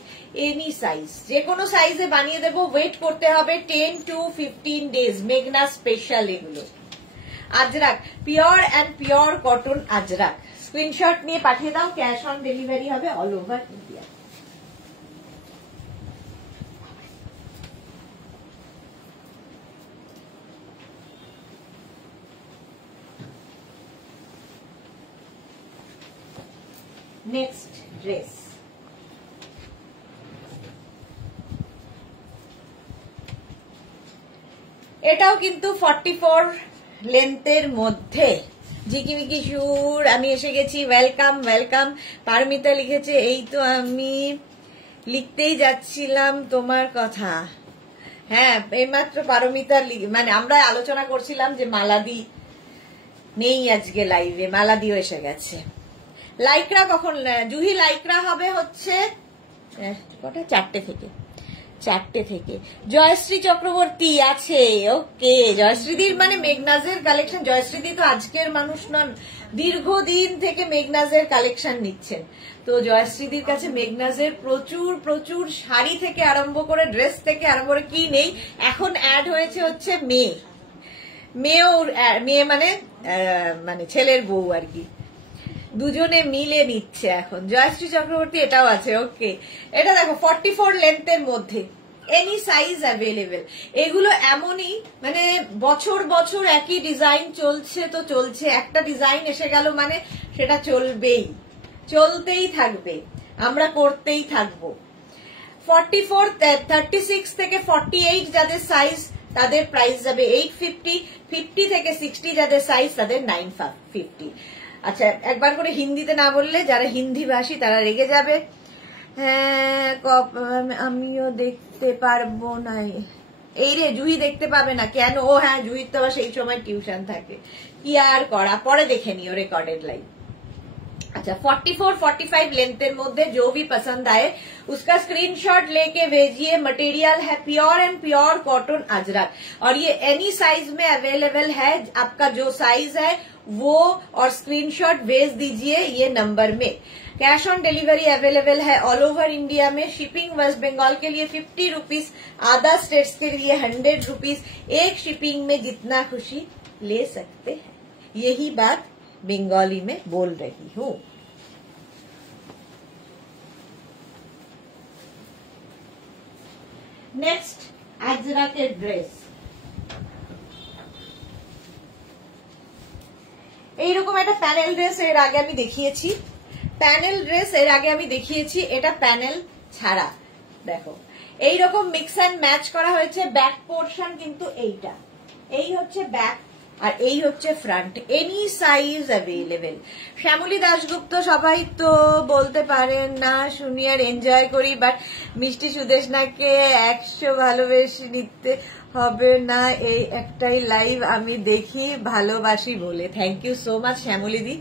এনি সাইজ, যে কোনো সাইজে বানিয়ে দেবো। ওয়েট করতে হবে 10 to 15 ডেজ। মেঘনা স্পেশাল এগুলো। Ajrak, pure and pure cotton Ajrak. Screenshot নিয়ে পাঠিয়ে দাও, ক্যাশ অন ডেলিভারি হবে all over India. Next dress, এটাও কিন্তু 44 লেন্থের মধ্যে। ঝিকিমিকি সুর, আমি এসে গেছি। Welcome welcome. পারমিতা লিখেছে এই তো আমি লিখতেই যাচ্ছিলাম তোমার কথা। হ্যাঁ, এইমাত্র পারমিতা মানে আমরা আলোচনা করছিলাম যে মালাদি নেই আজকে লাইভে, মালাদিও এসে গেছে। লাইকরা কখন, জুহি লাইকরা হবে হচ্ছে কটা, 4টে থেকে। জয়শ্রী চক্রবর্তী আছে। ওকে, জয়শ্রীদির মানে মেঘনাজের কালেকশন। জয়শ্রীদি তো আজকের মানুষ নন, দীর্ঘদিন থেকে মেঘনাজের কালেকশন নিচ্ছেন। তো জয়শ্রীদির কাছে মেঘনাজের প্রচুর শাড়ি থেকে আরম্ভ করে ড্রেস থেকে আরম্ভ করে কি নেই। এখন অ্যাড হয়েছে হচ্ছে মেয়ে মানে ছেলের বউ আর কি, দুজনে মিলে নিচ্ছে এখন। জয়শ্রী চক্রবর্তী এটাও আছে। ওকে, এটা দেখো 44 লেন্থের মধ্যে, এনি সাইজ অ্যাভেলেবেল। এগুলো এমনই মানে বছর একই ডিজাইন চলছে তো চলছে, একটা ডিজাইন এসে গেল মানে সেটা চলতেই থাকবে, আমরা করতেই থাকবো। 44, 36 থেকে 48 যাদের সাইজ তাদের প্রাইস যাবে 850, 50 থেকে 60 যাদের সাইজ তাদের 950। আচ্ছা, একবার করে হিন্দিতে না বললে যারা হিন্দি ভাষী তারা রেগে যাবে। হ্যাঁ আমিও দেখতে পারবো না। এই রে জুহি দেখতে পাবে না কেন? ও হ্যাঁ, জুহির তো সেই সময় টিউশন থাকে, কি আর করা, পরে দেখে নিও রেকর্डेड लाइव। अच्छा 44-45 लेंथ मध्य जो भी पसंद आए उसका स्क्रीनशॉट लेके भेजिए। मटेरियल है pure and pure cotton Ajrak और ये एनी साइज में अवेलेबल है। आपका जो साइज है वो और स्क्रीनशॉट भेज दीजिए ये नंबर में। कैश ऑन डिलीवरी अवेलेबल है ऑल ओवर इंडिया में। शिपिंग वेस्ट बंगाल के लिए 50 रुपीज, अदर स्टेट्स के लिए 100 रुपीज। एक शिपिंग में जितना खुशी ले सकते हैं, यही बात बंगाली में बोल रही हूँ। नेक्स्ट अजरक के ड्रेस, এইরকম একটা প্যানেল ড্রেস এর আগে আমি দেখিয়েছি। প্যানেল ড্রেস এর আগে আমি দেখিয়েছি, এটা প্যানেল ছাড়া। দেখো এইরকম মিক্স এন্ড ম্যাচ করা হয়েছে। ব্যাক পোর্শন কিন্তু এইটা, এই হচ্ছে ব্যাক আর এই হচ্ছে front. Any size available. Shyamali Dasgupta সবাই তো বলতে পারেন না, শুনি আর এনজয় করি, বাট মিষ্টি সুদেশনাকে 100 ভালোবেসে নিতে হবে না, এই একটাই লাইভ আমি দেখি ভালোবাসি বলে। Thank you so much Shyamali di,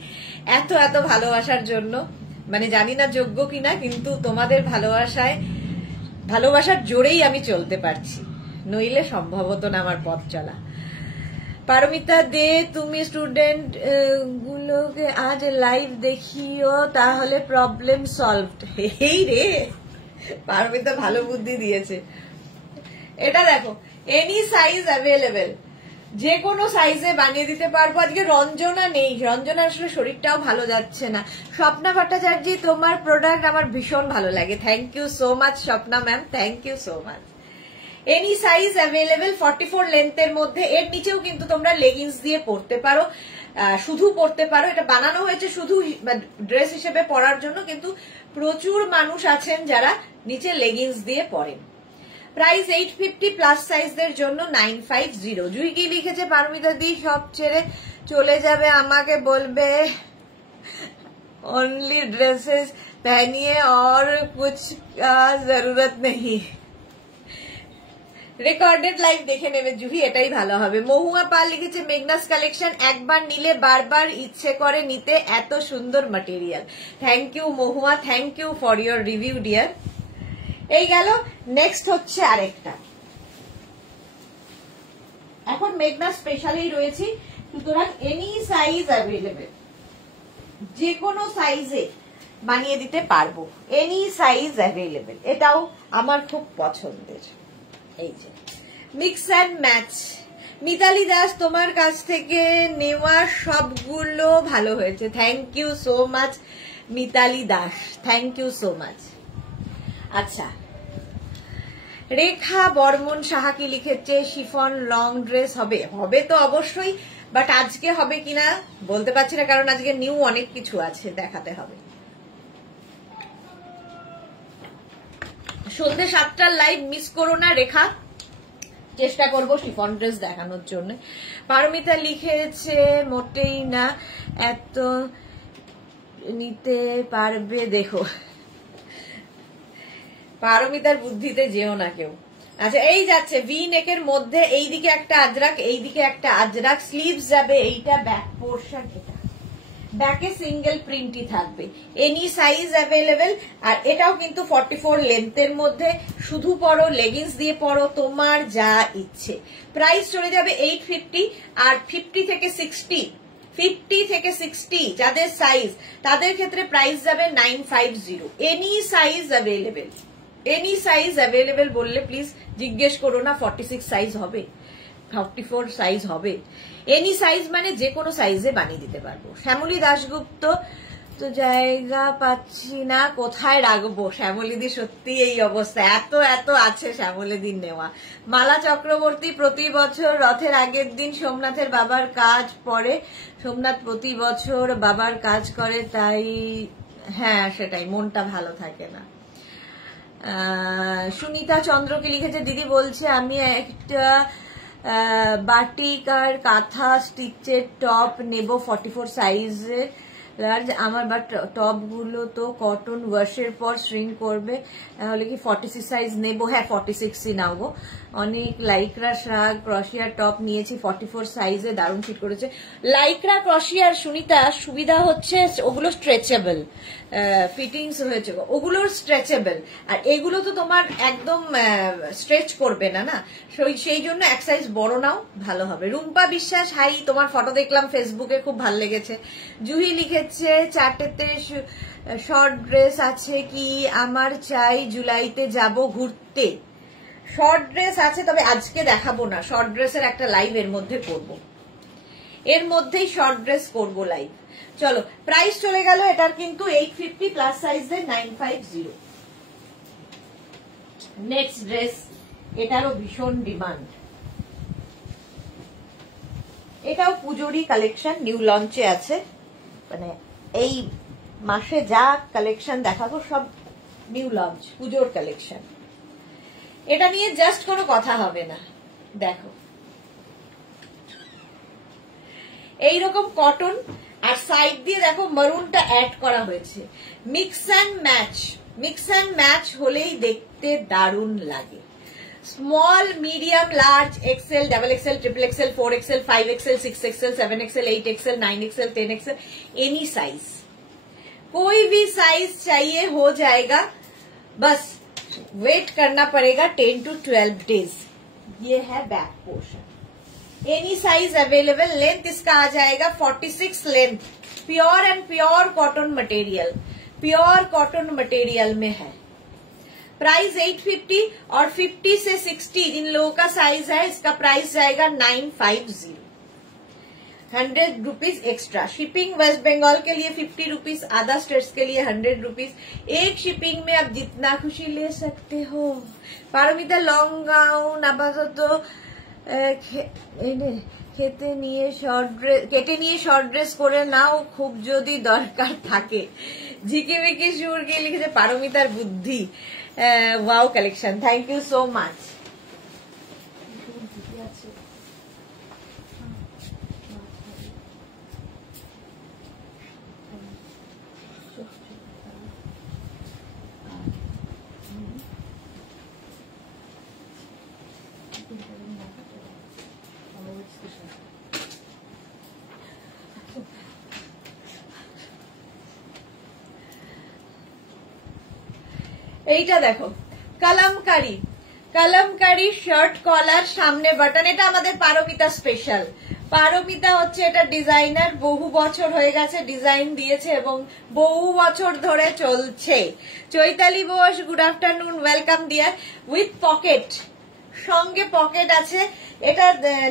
এত এত ভালোবাসার জন্য। মানে জানি না যোগ্য কিনা, কিন্তু তোমাদের ভালোবাসার জোরেই আমি চলতে পারছি, নইলে সম্ভবত না আমার পথ চলা। পারমিতা দে, তুমি স্টুডেন্ট গুলোকে আজ লাইভ দেখিও, তাহলে প্রবলেম সলভড। এই রে পারমিতা ভালো বুদ্ধি দিয়েছে। এটা দেখো এনি সাইজ অ্যাভেলেবেল, যে কোনো সাইজে বানিয়ে দিতে পারবো। আজকে রঞ্জনা নেই, রঞ্জনা আসলে শরীরটাও ভালো যাচ্ছে না। স্বপ্না ভট্টাচার্য, তোমার প্রোডাক্ট আমার ভীষণ ভালো লাগে। Thank you so much Swapna ma'am, thank you so much. Any size available 44 লেন্থের মধ্যে। এর নিচেও কিন্তু তোমরা লেগিংস দিয়ে পরতে পারো, শুধু পরতে পারো। এটা বানানো হয়েছে শুধু ড্রেস হিসেবে পরার জন্য, কিন্তু প্রচুর মানুষ আছেন যারা নিচে লেগিংস দিয়ে পরেন। প্রাইস 850, প্লাস সাইজদের জন্য 950। জুই কি লিখেছে? পারমিতা দি সব ছেড়ে চলে যাবে, আমাকে বলবে ओनली ड्रेसेस पहनिए और कुछ का जरूरत नहीं। রেকর্ডেড লাইভ দেখে নেবে জুহি, এটাই ভালো হবে। মহুয়া পাল লিখেছে মেঘনাস কালেকশন একবার নিলে বারবার ইচ্ছে করে নিতে, এত সুন্দর material. Thank you Mahua, thank you for your review dear. এই গেল। নেক্সট হচ্ছে আরেকটা। এখন মেঘনা স্পেশালেই রয়েছি, সুতরাং এনি সাইজ অ্যাভেলেবেল, যে কোনো সাইজে বানিয়ে দিতে পারবো। এনি সাইজ অ্যাভেলেবেল, এটাও আমার খুব পছন্দের। এই যে mix and match. Mitali Das, তোমার কাছ থেকে নেওয়া সবগুলো ভালো হয়েছে। Thank you so much Mitali Das, thank you so much. আচ্ছা, রেখা বর্মন সাহা কি লিখেছে শিফন লং ড্রেস হবে? হবে তো অবশ্যই, বাট আজকে হবে কিনা বলতে পারছি না, কারণ আজকে নিউ অনেক কিছু আছে, দেখাতে হবে। সন্ধ্যে 7টার লাইভ মিস করো না রেখা, চেষ্টা করব শিফন ড্রেস দেখানোর জন্য। পারমিতা লিখেছে মোটেই না, এত নিতে পারবে। দেখো পারমিতার বুদ্ধিতে যেও না কেউ। আচ্ছা, এই যাচ্ছে ভি নেকের মধ্যে, এইদিকে একটা আজরাক, এইদিকে একটা আজরাক। স্লিভস যাবে এইটা, ব্যাক পোর্শন এটা, ব্যাকে সিঙ্গেল প্রিন্টই থাকবে। Any size available. আর এটাও কিন্তু 44 লেন্থের মধ্যে। শুধু পরো, লেগিংস দিয়ে পরো, তোমার যা ইচ্ছে। প্রাইস চলে যাবে 850। আর 50 থেকে 60 যাদের সাইজ, তাদের ক্ষেত্রে প্রাইস যাবে 950। Any size available, any size available বললে প্লিজ জিজ্ঞেস করো না 46 সাইজ হবে, 44 সাইজ হবে। এনি সাইজ মানে যে কোনো সাইজে বানিয়ে দিতে পারবো। শ্যামলী দাশগুপ্ত, তো জায়গা পাচ্ছি না, কোথায় রাখবো? শ্যামলীদি সত্যি এই অবস্থা, এত এত আছে শ্যামলীদির নেওয়া। মালা চক্রবর্তী, প্রতি বছর রথের আগের দিন সোমনাথের বাবার কাজ পড়ে, সোমনাথ প্রতি বছর বাবার কাজ করে, তাই হ্যাঁ সেটাই, মনটা ভালো থাকে না। সুনিতা চন্দ্রকে লিখেছে দিদি বলছে আমি একটা বাটিক আর কাঁথা স্টিচের টপ নেব 44 সাইজের, লার্জ আমার, বাট টপ গুলো তো কটন ওয়াশের পর শ্রিঙ্ক করবে, তাহলে কি 46 সাইজ নেবো? হ্যাঁ 46ই নাও গো। অনেক লাইক্রা শ্রাগ ক্রশিয়ার টপ নিয়েছি 44 সাইজে, দারুণ ফিট করেছে। লাইক্রা ক্রশিয়ার সুনিতা সুবিধা হচ্ছে ওগুলো স্ট্রেচেবল ফিটিংস হয়েছে, ওগুলো স্ট্রেচেবল, আর এগুলো তো তোমার একদম স্ট্রেচ করবে না না, সেই জন্য এক সাইজ বড় নাও, ভালো হবে। রুম্পা বিশ্বাস হাই, তোমার ফটো দেখলাম ফেসবুকে, খুব ভালো লেগেছে। জুহি লিখেছে 4টেতে শর্ট ড্রেস আছে কি? আমার চাই, জুলাইতে যাব ঘুরতে। শর্ট ড্রেস আছে, তবে আজকে দেখাবো না। শর্ট ড্রেসের একটা লাইভ এর মধ্যে করব, এর মধ্যেই শর্ট ড্রেস করবো লাইভ। চলো প্রাইস চলে গেল এটার কিন্তু 850 প্লাস সাইজের 950। নেক্সট ড্রেস, এটারও ভীষণ ডিমান্ড, এটাও পুজোরই কালেকশন, নিউ লঞ্চে আছে। মানে এই মাসে যা কালেকশন দেখাবো সব নিউ লঞ্চ, পুজোর কালেকশন। এটা নিয়ে জাস্ট কোনো কথা হবে না। দেখো এইরকম কটন, আর সাইড দিয়ে দেখো মারুনটা অ্যাড করা হয়েছে। মিক্স অ্যান্ড ম্যাচ হলেই দেখতে দারুণ লাগে। Small, medium, large, XL, double XL, triple XL, 4XL, 5XL, 6XL, 7XL, 8XL, 9XL, 10XL, any size, कोई भी साइज चाहिए हो जाएगा, बस वेट करना पड़ेगा 10 to 12 डेज। ये है back portion, any size available. Length इसका आ जाएगा 46 length, pure and pure cotton material, pure cotton material में है। प्राइस 850 और 50 से 60 जिन लोगों का साइज है, इसका प्राइस जाएगा 950, 100 rupees extra. Shipping West Bengal के लिए 50 रुपीज, अदर स्टेट्स के लिए 100 रुपीज। एक शिपिंग में आप जितना खुशी ले सकते हो। पारमिता लॉन्ग गाउन आपातत কেটে নিয়ে শর্ট ড্রেস করে নাও, খুব যদি দরকার থাকে। ঝিকিমিকি সুর গিয়ে লিখেছে পারমিতার বুদ্ধি। Wow collection, thank you so much. এইটা দেখো কলমকারি শার্ট কলার, সামনে বাটন, এটা আমাদের পারমিতা স্পেশাল। পারমিতা হচ্ছে এটা ডিজাইনার, বহু বছর হয়ে গেছে ডিজাইন দিয়েছে এবং বহু বছর ধরে চলছে। Chaitali Bose, good afternoon, welcome deer. With pocket, সঙ্গে পকেট আছে। এটা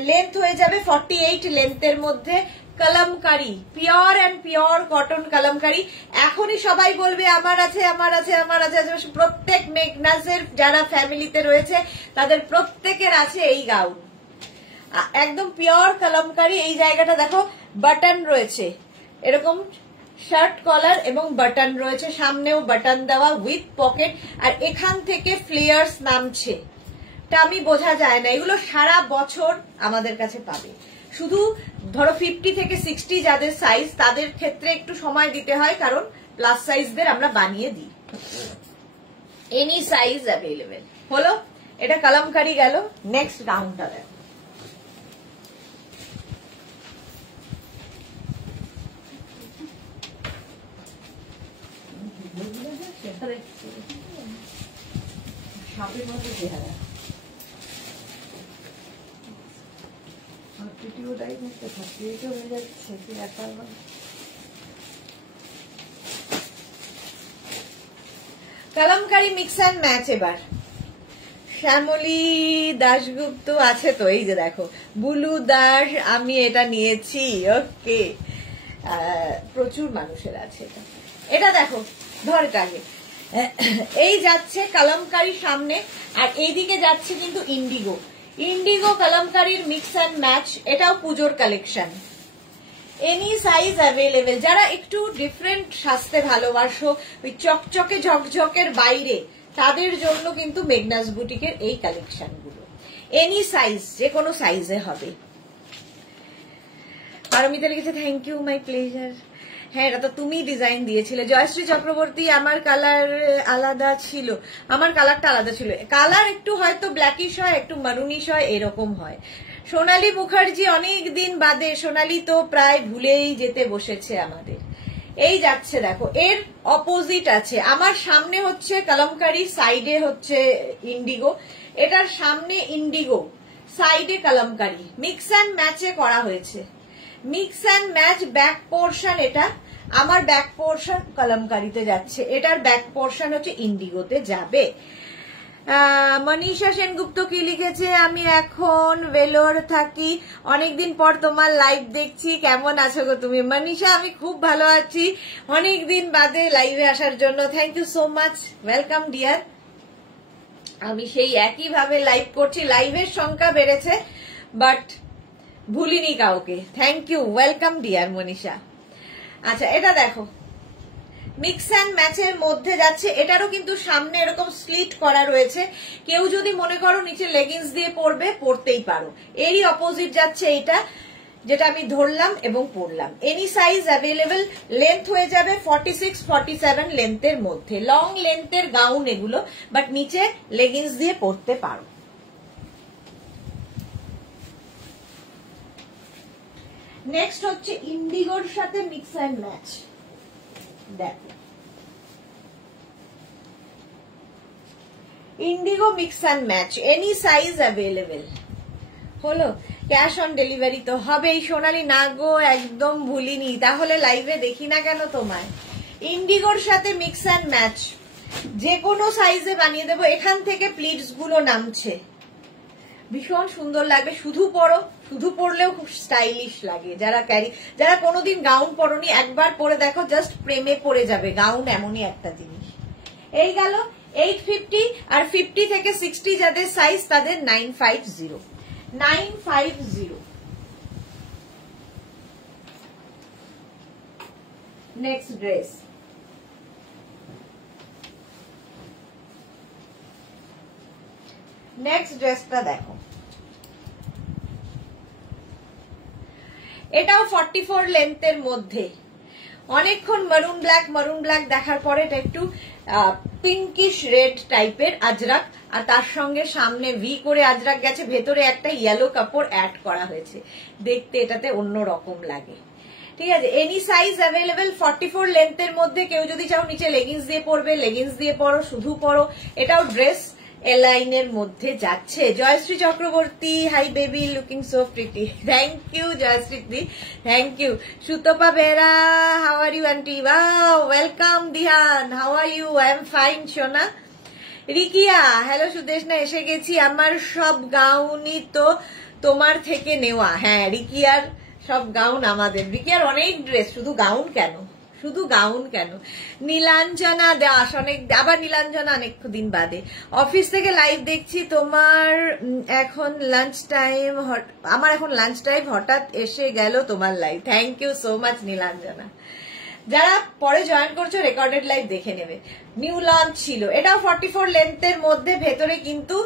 লেন্থ হয়ে যাবে 48 লেন্থের মধ্যে। Kalamkari, pure and pure cotton kalamkari. এখনই সবাই বলবে আমার আছে আমার আছে আমার আছে। প্রত্যেক মেঘনাজের যারা ফ্যামিলিতে রয়েছে তাদের প্রত্যেকের আছে এই গাউন, একদম পিওর কলমকারি। এই জায়গাটা দেখো বাটন রয়েছে, এরকম শার্ট কলার এবং বাটন রয়েছে, সামনেও বাটন দেওয়া উইথ পকেট। আর এখান থেকে ফ্লেয়ার্স নামছে, টামি বোঝা যায় না। এগুলো সারা বছর আমাদের কাছে পাবে। শুধু ধরো 50 থেকে 60 যাদের সাইজ, তাদের ক্ষেত্রে একটু সময় দিতে হয়, কারণ প্লাস সাইজদের আমরা বানিয়ে দিই। এনি সাইজ অ্যাভেলেবেল হলো। এটা কলমকারি গেল। নেক্সট গাউনটা দেখো, সাপের মতো চেহারা, ভিডিওটাই করতে থাকি, এটা হয়ে যাচ্ছে কি ব্যাপার। Kalamkari mix and match. এবার শ্যামলী দাশগুপ্ত আছে তো, এই যে দেখো বুলু দাস, আমি এটা নিয়েছি। ওকে, প্রচুর মানুষের আছে এটা। এটা দেখো ধরকাগে এই যাচ্ছে কলমকারি সামনে, আর এইদিকে যাচ্ছে কিন্তু ইন্ডিগো। ইন্ডিগো কলমকারির মিক্স অ্যান্ড ম্যাচ, এটাও পুজোর কালেকশন। Any size available. যারা একটু ডিফারেন্ট সাজতে ভালোবাসো, ওই চকচকে ঝকঝকের বাইরে, তাদের জন্য কিন্তু মেঘনাজ বুটিকের এই কালেকশন গুলো। এনি সাইজ, যে কোনো সাইজে হবে। পারমিতা লিখেছে থ্যাংক ইউ, মাই প্লেজার। হ্যাঁ এটা তো তুমি ডিজাইন দিয়েছিলে জয়শ্রী চক্রবর্তী। আমার কালার আলাদা ছিল, আমার কালারটা আলাদা ছিল, কালার একটু হয়তো ব্ল্যাকিশ হয়, একটু মারুনিশ হয়, এরকম হয়। সোনালী মুখার্জি অনেক দিন বাদে, সোনালী তো প্রায় ভুলেই যেতে বসেছে আমাদের। এই যাচ্ছে দেখো, এর অপোজিট আছে, আমার সামনে হচ্ছে কলমকারি, সাইডে হচ্ছে ইন্ডিগো, এটার সামনে ইন্ডিগো, সাইডে কলমকারি, মিক্স অ্যান্ড ম্যাচে করা হয়েছে। Mix and match back portion, এটা আমার ব্যাক পোর্শন কলমকারিতে যাচ্ছে, এটার ব্যাক পোর্শন হচ্ছে ইন্ডিগোতে যাবে। মনীষা সেনগুপ্ত কি লিখেছে, আমি এখন ভেলোর থাকি, অনেকদিন পর তোমার লাইভ দেখছি, কেমন আছো গো তুমি? মনীষা আমি খুব ভালো আছি, অনেকদিন বাদে লাইভে আসার জন্য thank you so much, welcome dear. আমি সেই একই ভাবে লাইভ করছি, লাইভের সংখ্যা বেড়েছে বাট ভুলিনি কাউকে, thank you, welcome dear Manisha. আচ্ছা এটা দেখো মিক্স অ্যান্ড ম্যাচের মধ্যে যাচ্ছে, এটারও কিন্তু সামনে এরকম স্লিট করা রয়েছে, কেউ যদি মনে করো নিচে লেগিংস দিয়ে পরবে পরতেই পারো। এরই অপোজিট যাচ্ছে এইটা, যেটা আমি ধরলাম এবং পরলাম। এনি সাইজ অ্যাভেলেবেল, লেন্থ হয়ে যাবে 46-47 লেন্থের মধ্যে, লং লেন্থের গাউন এগুলো, বাট নিচে লেগিংস দিয়ে পরতে পারো। নেক্সট হচ্ছে ইন্ডিগোর সাথে মিক্স অ্যান্ড ম্যাচ, দেখো Indigo mix and match, any size available. হলো, ক্যাশ অন ডেলিভারি তো হবেই। সোনালি না গো, একদম ভুলিনি, তাহলে লাইভে দেখি না কেন তোমায়? ইন্ডিগোর সাথে মিক্স অ্যান্ড ম্যাচ, যে কোনো সাইজে বানিয়ে দেবো। এখান থেকে প্লিটস গুলো নামছে, ভীষণ সুন্দর লাগবে, শুধু পরো, শুধু পরলেও খুব স্টাইলিশ লাগে। যারা কোনোদিন গাউন পরনি, একবার পরে দেখো, জাস্ট প্রেমে পড়ে যাবে। গাউন এমনই একটা জিনিস। এই গেল 850, আর 50 থেকে 60 যাদের সাইজ তাদের 950। নেক্সট ড্রেস, নেক্সট ড্রেসটা দেখো, এটাও 44 লেন্থের মধ্যে। অনেকক্ষণ মারুন ব্ল্যাক দেখার পরে এটা একটু পিঙ্কিশ রেড টাইপের আজরাক, আর তার সঙ্গে সামনে ভি করে আজরাক গেছে, ভেতরে একটা ইয়েলো কাপড় অ্যাড করা হয়েছে, দেখতে এটাতে অন্য রকম লাগে। ঠিক আছে, এনি সাইজ অ্যাভেলেবেল 44 লেন্থের মধ্যে। কেউ যদি চাও নিচে লেগিংস দিয়ে পরবে, লেগিংস দিয়ে পরো, শুধু পরো। এটাও ড্রেস এলাইনের মধ্যে যাচ্ছে। Jayashree Chakraborty, hi baby, looking so pretty, thank you Jayashree di, thank you. Sutapa Bera, how are you auntie? Wow, welcome Dihan, how are you? I am fine সোনা। রিকিয়া, হ্যালো সুদেশ না, এসে গেছি, আমার সব গাউনই তো তোমার থেকে নেওয়া। হ্যাঁ, রিকিয়ার সব গাউন আমাদের, রিকিয়ার অনেক ড্রেস, শুধু গাউন কেন, শুধু গাউন কেন। নীলাঞ্জনা দাস, অনেক, আবার নীলাঞ্জনা অনেক দিন বাদে। অফিস থেকে লাইভ দেখছি, তোমার এখন লাঞ্চ টাইম, আমার এখন লাঞ্চ টাইম, হঠাৎ এসে গেল তোমার live. Thank you so much Nilanjana. যারা পরে জয়েন করছো রেকর্ডেড লাইভ দেখে নেবে। নিউ লঞ্চ ছিল, এটাও 44 লেন্থের মধ্যে, ভেতরে কিন্তু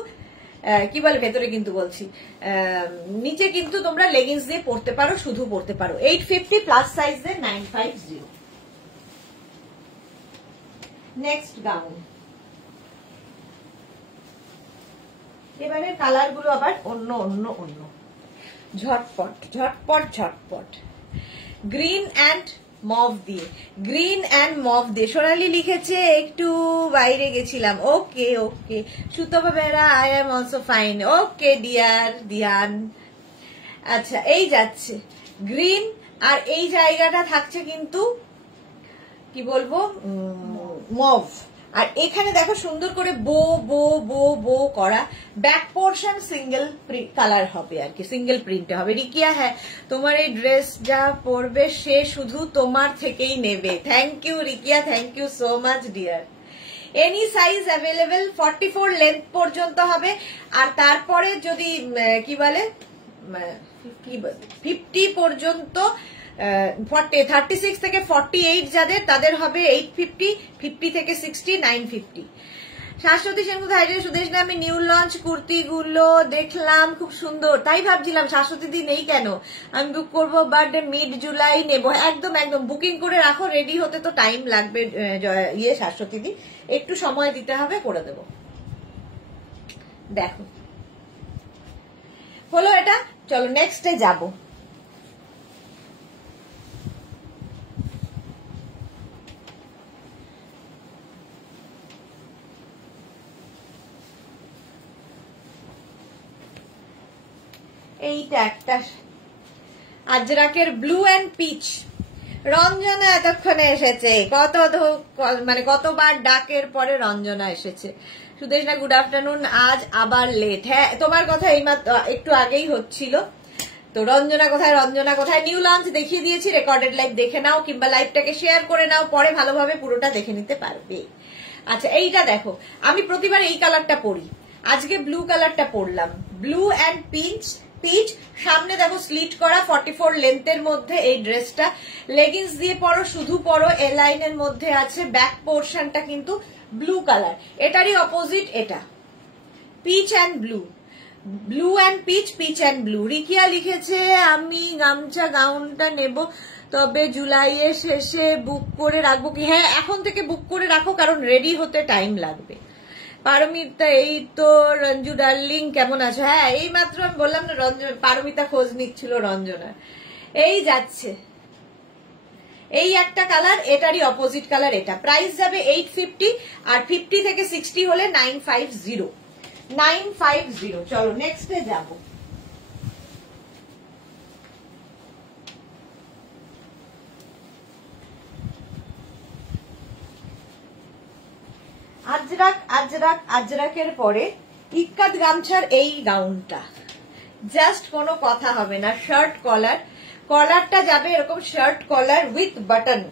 কি বলে, ভেতরে কিন্তু বলছি, নিচে কিন্তু তোমরা লেগিংস দিয়ে পরতে পারো, শুধু পরতে পারো। 850 প্লাস সাইজের 950। নেক্সট গাউন, এবারে কালার গুলো আবার অন্য অন্য অন্য, ঝটপট ঝটপট ঝটপট। গ্রিন অ্যান্ড মভ দিয়ে, গ্রিন অ্যান্ড মভ দিয়ে। সোনালি লিখেছে একটু বাইরে গেছিলাম, okay okay. Sutapa Bera, I am also fine, okay dear Diyan. আচ্ছা, এই যাচ্ছে গ্রিন, আর এই জায়গাটা থাকছে কিন্তু কি বলবো, মভ। আর এখানে দেখো সুন্দর করে বো বো বো বো করা, ব্যাক পোর্শন সিঙ্গেল কালার হবে আর কি, সিঙ্গেল প্রিন্টে হবে। রিকিয়া, হ্যাঁ তোমার এই ড্রেস যা পরবে সে শুধু তোমার থেকেই নেবে। Thank you Rikiya, thank you so much dear. Any size available, 44 length পর্যন্ত হবে। আর তারপরে যদি কি বলে 50 পর্যন্ত, 36 থেকে 48 যাদের, তাদের হবে 850, 50 থেকে 60 950। শাশ্বতী সেনগুপ্ত হাইডে সুদেশ না, আমি নিউ লঞ্চ কুর্তি গুলো দেখলাম খুব সুন্দর, তাই ভাবছিলাম শাশ্বতী দিন নেই কেন, আমি বুক করবো বাট মিড জুলাই নেবো। একদম একদম বুকিং করে রাখো, রেডি হতে তো টাইম লাগবে, শাশ্বতী দিন একটু সময় দিতে হবে, করে দেবো। দেখো হলো এটা, চলো নেক্সটে যাবো। এইটা একটা আজরাকের ব্লু অ্যান্ড পিচ, রঞ্জনা এতক্ষণে এসেছে, কতবার ডাকের পরে রঞ্জনা এসেছে। সুদেশ না গুড আফটারনুন, আজ আবার লেট। হ্যাঁ তোমার কথা এইমাত্র একটু আগেই হচ্ছিল। তো রঞ্জনা কোথায়, নিউ লঞ্চ দেখিয়ে দিয়েছি, রেকর্ডেড লাইভ দেখে নাও কিংবা লাইভটাকে শেয়ার করে নাও, পরে ভালোভাবে পুরোটা দেখে নিতে পারবে। আচ্ছা এইটা দেখো, আমি প্রতিবার এই কালারটা পরি, আজকে ব্লু কালারটা পরলাম, ব্লু অ্যান্ড পিচ, সামনে দেখো স্লিট করা 44 লেন্থের মধ্যে এই ড্রেসটা, লেগিংস দিয়ে পরো, শুধু পরো, এ লাইনের মধ্যে আছে, ব্যাক পোর্শনটা কিন্তু ব্লু কালার, এটারই অপোজিট এটা, peach and blue, blue and peach and blue. Rikiya লিখেছে আমি গামছা গাউনটা নেব, তবে জুলাইয়ের শেষে বুক করে রাখবো কি? হ্যাঁ এখন থেকে বুক করে রাখো, কারণ রেডি হতে টাইম লাগবে। পারমিতা এই তো, রঞ্জু ডার্লিং কেমন আছো? হ্যাঁ এই মাত্র আমি বললাম না, পারমিতা খোঁজ নিচ্ছিল রঞ্জনা। এই যাচ্ছে, এই একটা কালার, এটারই অপোজিট কালার এটা। প্রাইস যাবে 850, আর 50 থেকে 60 হলে 950। চলো নেক্সটে যাবো। আজরাকের পরে ইক্কাত গামছার এই গাউনটা, জাস্ট কোনো কথা হবে না, শার্ট কলারটা যাবে এরকম শার্ট কলার উইথ বাটন,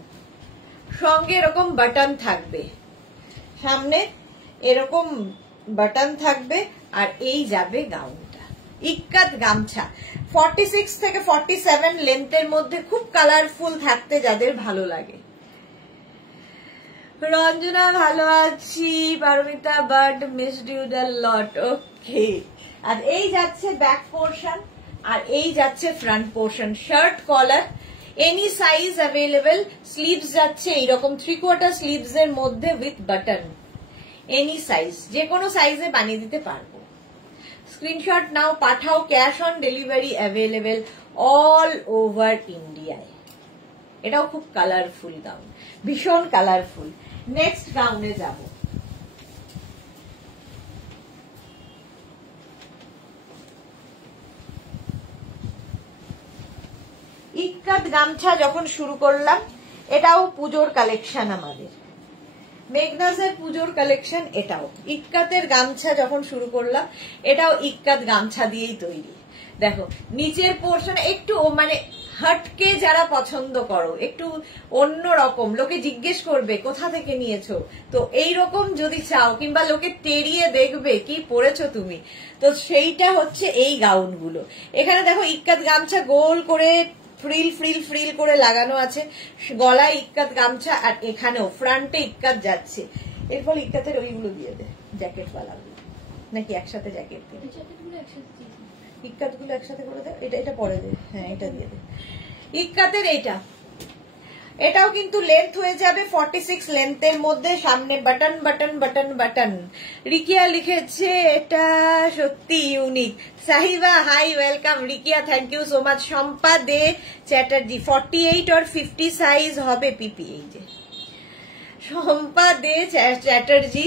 সঙ্গে এরকম বাটন থাকবে, সামনে এরকম বাটন থাকবে, আর এই যাবে গাউনটা। ইক্কাত গামছা 46 থেকে 47 লেন্থের মধ্যে, খুব কালারফুল থাকতে যাদের ভালো লাগে। রঞ্জনা ভালো আছি, Paromita but missed you the lot. Okay, আর এই যাচ্ছে ব্যাক পোর্শন, আর এই যাচ্ছে front portion, shirt collar, any size available, sleeves যাচ্ছে এইরকম 3/4 স্লিভস এর মধ্যে উইথ বাটন, এনি সাইজ, যে কোনো সাইজে বানিয়ে দিতে পারবো। Screenshot now, Pathao, cash on delivery available all over ইন্ডিয়ায়। এটাও খুব কালারফুল গাউন, ভীষণ কালারফুল। নেক্সট গাউনে যাব। ইক্কাত গামছা যখন শুরু করলাম, এটাও পুজোর কালেকশন আমাদের, মেঘনাজের পুজোর কালেকশন, এটাও ইক্কাতের গামছা যখন শুরু করলাম, এটাও ইক্কাত গামছা দিয়েই তৈরি। দেখো নিচের পোর্শন একটু মানে হটকে, যারা পছন্দ করো একটু অন্য রকম, লোকে জিজ্ঞেস করবে কোথা থেকে নিয়েছো, তো এইরকম যদি চাও, কিংবা লোকে তেড়িয়ে দেখবে কি পরেছো তুমি, তো সেইটা হচ্ছে এই গাউনগুলো। এখানে দেখো ইক্কাত গামছা গোল করে ফ্রিল করে লাগানো আছে, গলায় ইক্কাত গামছা, আর এখানেও ফ্রন্টে ইক্কাত যাচ্ছে। এরপর ইক্কাতের ওইগুলো দিয়ে দে, জ্যাকেট ওয়ালাগুলো, নাকি একসাথে জ্যাকেট দিয়ে ইক্কাত গুলো একসাথে করে দে, এটা পরে দে, হ্যাঁ এটা দিয়ে দে। ইক্কাতের এটাও কিন্তু লেন্থ হয়ে যাবে 46 লেন্থের মধ্যে, সামনে বাটন। রিকিয়া লিখেছে এটা সত্যি unique. Sahiba hi, welcome. Rikiya thank you so much. Shampa De Chatterjee 48 और 50 সাইজ হবে পিপি, এই যে শম্পা দে চ্যাটার্জি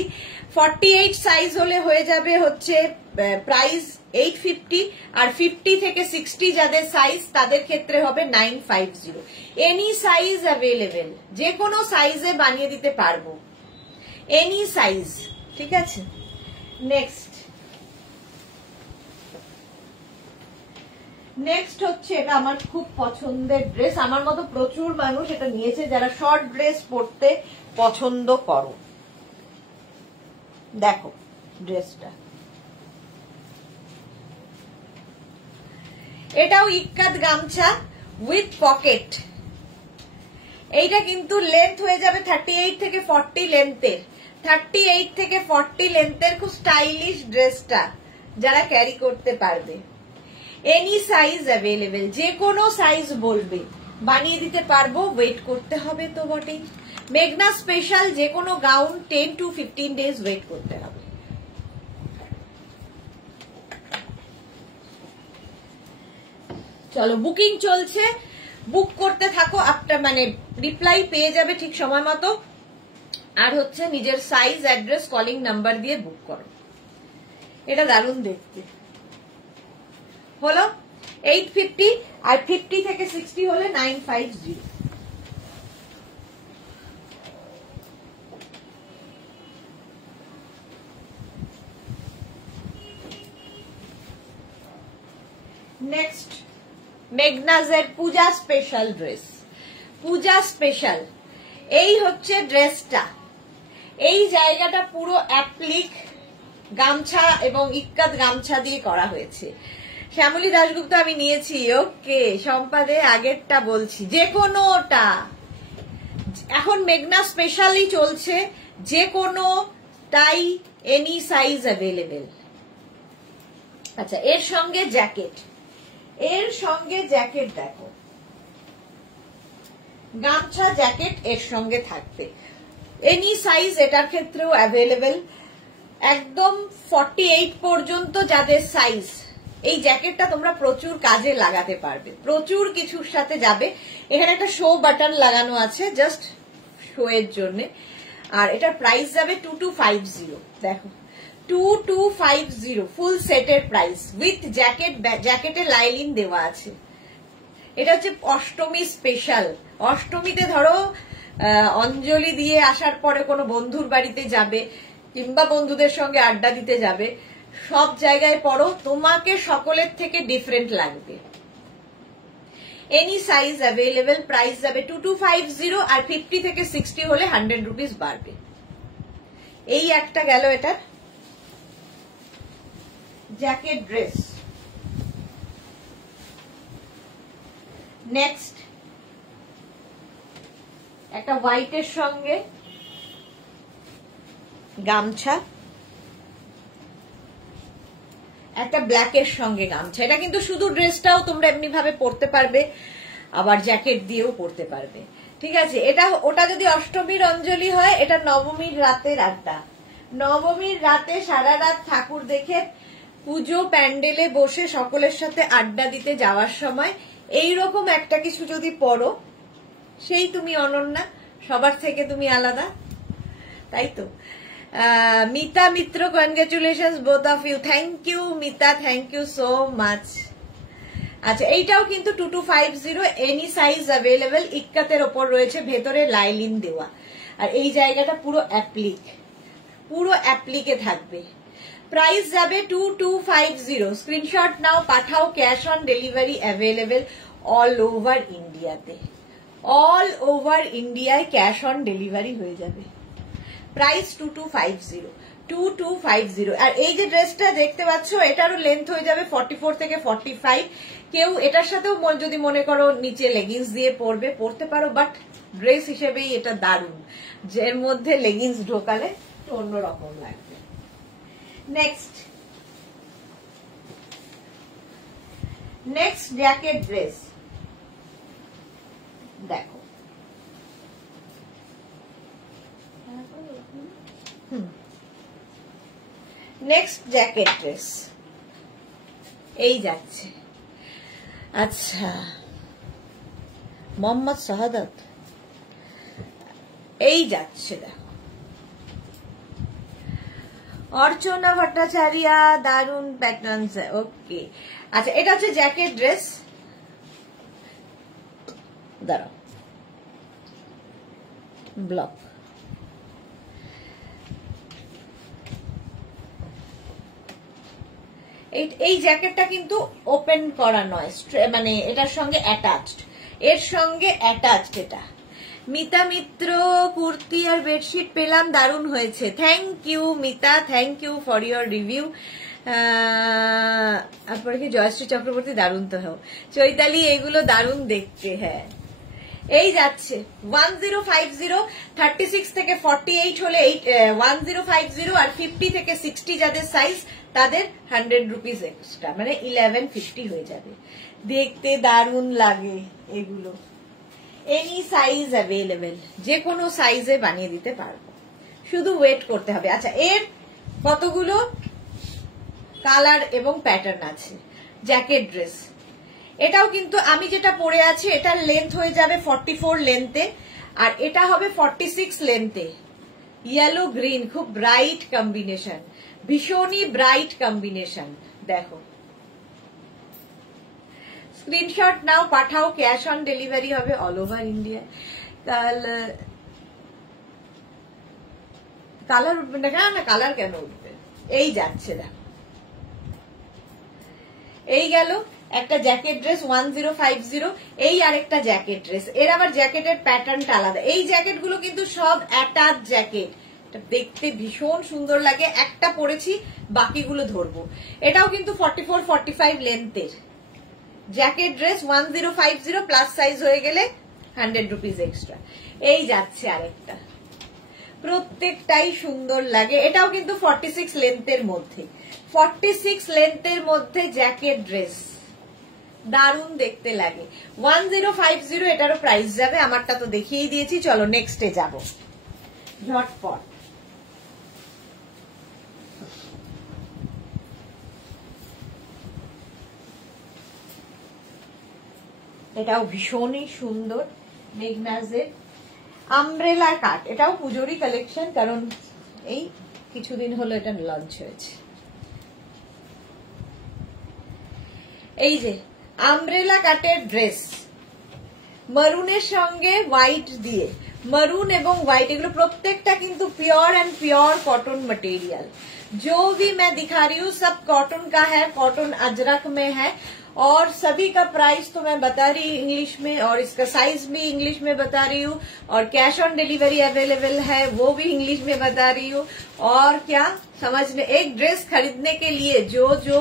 48 সাইজ হলে হয়ে যাবে হচ্ছে প্রাইস 850, আর 50 থেকে 60 যাদের সাইজ তাদের ক্ষেত্রে হবে 950। এনি সাইজ অ্যাভেলেবেল, যে কোনো সাইজে বানিয়ে দিতে পারবো, এনি সাইজ, ঠিক আছে। নেক্সট হচ্ছে, এটা আমার খুব পছন্দের ড্রেস, আমার মতো প্রচুর মানুষ এটা নিয়েছে যারা শর্ট ড্রেস পরতে পছন্দ করো। দেখো ড্রেসটা, এটাও ইক্কাত গামছা উইথ পকেট, এইটা কিন্তু লেন্থ হয়ে যাবে 38 থেকে 40 লেন্থের, 38 থেকে 40 লেন্থের খুব স্টাইলিশ ড্রেসটা যারা ক্যারি করতে পারবে, এনি সাইজ অ্যাভেলেবেল, যে কোনো সাইজ বলবে বানিয়ে দিতে পারবো। ওয়েট করতে হবে তো বটেই। মেঘনা স্পেশাল যে কোনো গাউন 10 to 15 ডেজ ওয়েট করতে হবে। চলো বুকিং চলছে, বুক করতে থাকো, আপনার মানে রিপ্লাই পেয়ে যাবে ঠিক সময় মতো। আর হচ্ছে নিজের সাইজ, অ্যাড্রেস, কলিং নাম্বার দিয়ে বুক করো। এটা দারুণ দেখতে। হলো 850 আর 50 থেকে 60 হলে 950। নেক্সট মেঘনাজের পূজা স্পেশাল ড্রেস। পূজা স্পেশাল এই হচ্ছে ড্রেসটা। এই জায়গাটা পুরো অ্যাপ্লিক গামছা এবং ইক্কাত গামছা দিয়ে করা হয়েছে। শ্যামলী দাশগুপ্ত আমি নিয়েছি। ওকে সম্পাদে আগেরটা বলছি, যে কোনোটা এখন মেঘনা স্পেশালই চলছে, যে কোনো টাই এনি সাইজ অ্যাভেলেবেল। আচ্ছা এর সঙ্গে জ্যাকেট, এর সঙ্গে জ্যাকেট দেখো, গামছা জ্যাকেট এর সঙ্গে থাকবে। এনি সাইজ এটার ক্ষেত্রেও অ্যাভেলেবেল, একদম 48 পর্যন্ত যাদের সাইজ। এই জ্যাকেটটা তোমরা প্রচুর কাজে লাগাতে পারবে, প্রচুর কিছুর সাথে যাবে। এখানে একটা শো বাটন লাগানো আছে জাস্ট শো এর জন্য। আর এটার প্রাইস যাবে 2250। দেখো 2250 ফুল সেটের প্রাইস উইথ জ্যাকেট। জ্যাকেটে লাইলিন দেওয়া আছে। এটা হচ্ছে অষ্টমী স্পেশাল। অষ্টমীতে ধরো অঞ্জলি দিয়ে আসার পরে কোনো বন্ধুর বাড়িতে যাবে কিংবা বন্ধুদের সঙ্গে আড্ডা দিতে যাবে, সব জায়গায় পরো, তোমাকে সকলের থেকে ডিফারেন্ট লাগবে। এনি সাইজ অ্যাভেলেবেল, প্রাইস যাবে 2250 আর 50 থেকে 60 হলে 100 রুপিস বাড়বে। এই একটা গেল এটার জ্যাকেট ড্রেস। নেক্সট একটা হোয়াইটের সঙ্গে গামছা, একটা ব্ল্যাকের সঙ্গে গামছা। এটা কিন্তু শুধু ড্রেসটাও তোমরা এমনি ভাবে পরতে পারবে, আবার জ্যাকেট দিয়েও পরতে পারবে। ঠিক আছে, এটা ওটা যদি অষ্টমীর অঞ্জলি হয়, এটা নবমীর রাতের আড্ডা। নবমীর রাতে সারা রাত ঠাকুর দেখে পুজো প্যান্ডেলে বসে সকলের সাথে আড্ডা দিতে যাওয়ার সময় এইরকম একটা কিছু যদি পরো, সেই তুমি অনন্যা, সবার থেকে তুমি আলাদা, তাই তো। Mita Mitra, congratulations both of you. Thank you Mita, thank you so much. আচ্ছা এইটাও কিন্তু 2250, এনি সাইজ অ্যাভেলেবেল, ইক্কাতের ওপর রয়েছে, ভেতরে লাইলিন দেওয়া। আর এই জায়গাটা পুরো অ্যাপ্লিক, পুরো অ্যাপ্লিকে থাকবে। প্রাইস যাবে 2250। Screenshot now, Pathao, cash on delivery available all over ইন্ডিয়াতে। অল ওভার ইন্ডিয়ায় ক্যাশ অন ডেলিভারি হয়ে যাবে। প্রাইস 2250। আর এই যে ড্রেসটা দেখতে পাচ্ছ, এটারও লেন্থ হয়ে যাবে 44 থেকে 45। কেউ এটার সাথেও যদি মনে করো নিচে লেগিংস দিয়ে পরতে পারো, বাট ড্রেস হিসেবেই এটা দারুণ, যের মধ্যে লেগিংস ঢোকালে একটু অন্যরকম লাগবে। নেক্সট জ্যাকেট ড্রেস দেখো। নেক্সট জ্যাকেট ড্রেস এই যাচ্ছে। আচ্ছা মোহাম্মদ শাহাদাত এই যাচ্ছে, দেখো। অর্চনা ভট্টাচার্য, দারুণ প্যাটার্নস। ওকে আচ্ছা এটা হচ্ছে জ্যাকেট ড্রেস। দাঁড়াও, ব্লক। এই জ্যাকেটটা কিন্তু ওপেন করা নয়, মানে এটার সঙ্গে অ্যাটাচড, এর সঙ্গে অ্যাটাচড। এটা মিতা মিত্র, কুর্তি আর বেডশিট পেলাম, দারুণ হয়েছে। Thank you Mita, thank you for your review. তারপরে কি জয়শ্রী চক্রবর্তী, দারুণ তো হও। চৈতালি, এগুলো দারুণ দেখতে। হ্যাঁ এই যাচ্ছে 1050, 36 থেকে 48 হলে 1050, আর 50 থেকে 60 যাদের সাইজ তাদের 100 রুপিস এক্সট্রা, মানে 1150 হয়ে যাবে। দেখতে দারুণ লাগে এগুলো। এনি সাইজ অ্যাভেলেবেল, যে কোনো সাইজে বানিয়ে দিতে পারবো, শুধু ওয়েট করতে হবে। আচ্ছা, এর কতগুলো কালার এবং প্যাটার্ন আছে। জ্যাকেট ড্রেস, এটাও কিন্তু আমি যেটা পরে আছি এটার লেন্থ হয়ে যাবে 44 লেন্থে, আর এটা হবে 46 লেন্থে। ইয়েলো গ্রিন, খুব ব্রাইট কম্বিনেশন, ভীষণই ব্রাইট কম্বিনেশন। দেখো, screenshot now, Pathao, cash on delivery হবে অল ওভার ইন্ডিয়া। কালার উঠবে না, কালার কেন উঠবে? এই যাচ্ছে, দেখো এই গেল একটা জ্যাকেট ড্রেস 1050, এই আরেকটা জ্যাকেট ড্রেস। এর আবার জ্যাকেটের প্যাটার্নটা আলাদা। এই জ্যাকেট গুলো কিন্তু সব অ্যাটাচ জ্যাকেট, দেখতে ভীষণ সুন্দর লাগে। একটা পরেছি, বাকিগুলো ধরবো। এটাও কিন্তু 44, 45 লেন্থের জ্যাকেট ড্রেস 1050, প্লাস সাইজ হয়ে গেলে 100 রুপিস এক্সট্রা। এই যাচ্ছে আরেকটা, প্রত্যেকটাই সুন্দর লাগে। এটাও কিন্তু 46 লেন্থের মধ্যে, 46 লেন্থের মধ্যে জ্যাকেট ড্রেস, দারুণ দেখতে লাগে। 1050 এটারও প্রাইস যাবে, আমারটা তো দেখিয়েই দিয়েছি। চলো নেক্সটে যাব ঝটপট। এটাও ভীষণই সুন্দর, মেঘনাজের আমব্রেলা কাট। এটাও পুজোরই কালেকশন, কারণ এই কিছুদিন হলো এটা লঞ্চ হয়েছে। এই যে আমব্রেলা কাটের ড্রেস, মারুনের সঙ্গে হোয়াইট দিয়ে, মারুন এবং হোয়াইট, এগুলো প্রত্যেকটা কিন্তু pure and pure cotton material. जो भी मैं दिखा रही हूँ सब कॉटन का है, कॉटन अजरक में है, और सभी का प्राइस तो मैं बता रही इंग्लिश में, और इसका साइज भी इंग्लिश में बता रही हूँ, और कैश ऑन डिलीवरी अवेलेबल है वो भी इंग्लिश में बता रही हूँ। और क्या समझने, एक ड्रेस खरीदने के लिए जो जो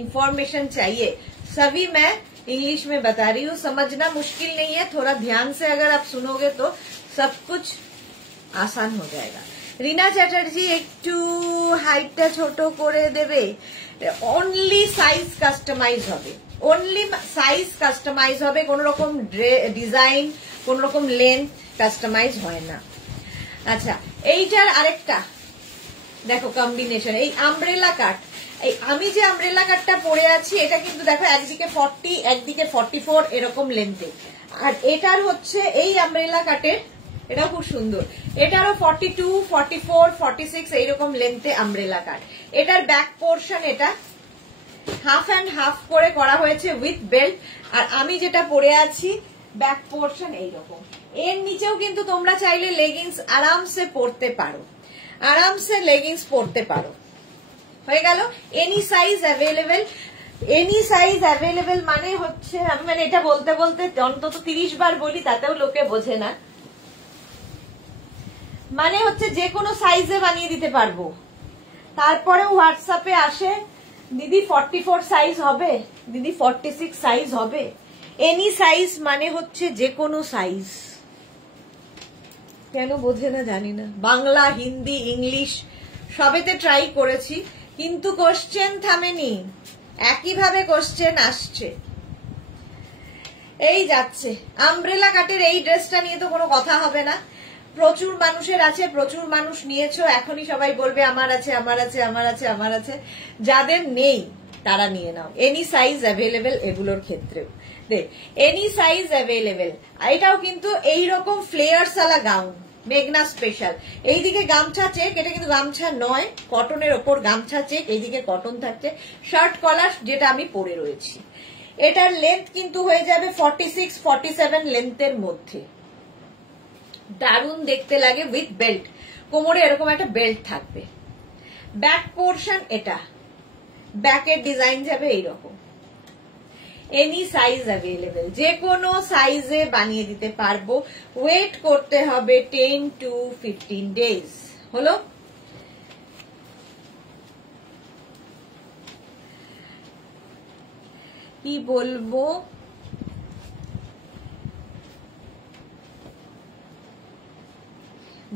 इंफॉर्मेशन चाहिए सभी मैं इंग्लिश में बता रही हूँ। समझना मुश्किल नहीं है, थोड़ा ध्यान से अगर आप सुनोगे तो सब कुछ आसान हो जाएगा। रीना चैटर्जी একটু হাইটটা ছোট করে দেবে। অনলি সাইজ কাস্টমাইজ হবে, অনলি সাইজ কাস্টমাইজ হবে, কোন রকম ডিজাইন, কোন রকম লেন্থ কাস্টমাইজ হয় না। আচ্ছা, এইটার আরেকটা দেখো কম্বিনেশন, এই আমব্রেলা কাট। এই আমি যে আমব্রেলা কাটটা পরে আছি এটা কিন্তু দেখো একদিকে 40, একদিকে 44 এরকম লেন্থে, আর এটার হচ্ছে এই আমব্রেলা কাটের, এটা খুব সুন্দর, এটারও 42, 44, 46 এইরকম লেন্থে আমব্রেলা কাট। এটার ব্যাক পোর্শন এটা হাফ অ্যান্ড হাফ করে করা হয়েছে উইথ বেল্ট, আর আমি যেটা পরে আছি ব্যাক পোর্শন এইরকম। এর নিচেও কিন্তু তোমরা চাইলে লেগিংস আরামসে পরতে পারো, আরামসে লেগিংস পরতে পারো। হয়ে গেল। Any size available, any size available মানে হচ্ছে, আমি মানে এটা বলতে বলতে অন্তত 30 বার বলি, তাতেও লোকে বোঝে না। মানে হচ্ছে যে কোনো সাইজে বানিয়ে দিতে পারবো। তারপরে হোয়াটসঅ্যাপে আসে, দিদি 44 সাইজ হবে, দিদি 46 সাইজ হবে। এনি সাইজ মানে হচ্ছে যে কোনো সাইজ। কেন বোঝে না জানি না, বাংলা, হিন্দি, ইংলিশ সবেতে ট্রাই করেছি, কিন্তু কোশ্চেন থামেনি, একইভাবে কোশ্চেন আসছে। এই যাচ্ছে আমব্রেলা কাটের এই ড্রেসটা নিয়ে তো কোনো কথা হবে না, প্রচুর মানুষের আছে, প্রচুর মানুষ নিয়েছো, এখনই সবাই বলবে আমার আছে, আমার আছে, আমার আছে, আমার আছে। যাদের নেই তারা নিয়ে নাও, এনি সাইজ অ্যাভেলেবেল এগুলোর ক্ষেত্রেও। দেখ, এনি সাইজ অ্যাভেলেবেল। এটাও কিন্তু এইরকম ফ্লেয়ার্স ওয়ালা গাউন, মেঘনা স্পেশাল। এইদিকে গামছা চেক, এটা কিন্তু গামছা নয়, কটনের ওপর গামছা চেক, এইদিকে কটন থাকছে, শার্ট কলার যেটা আমি পরে রয়েছি। এটার লেন্থ কিন্তু হয়ে যাবে 46, 47 লেন্থের মধ্যে। দারুণ দেখতে লাগে উইথ বেল্ট, কোমরে এরকম একটা বেল্ট থাকবে। ব্যাক পোর্শন এটা, ব্যাকের ডিজাইন যাবে এইরকম। এনি সাইজ অ্যাভেলেবেল, যে কোনো সাইজে বানিয়ে দিতে পারবো। ওয়েট করতে হবে 10 to 15 days। হলো? কি বলবো,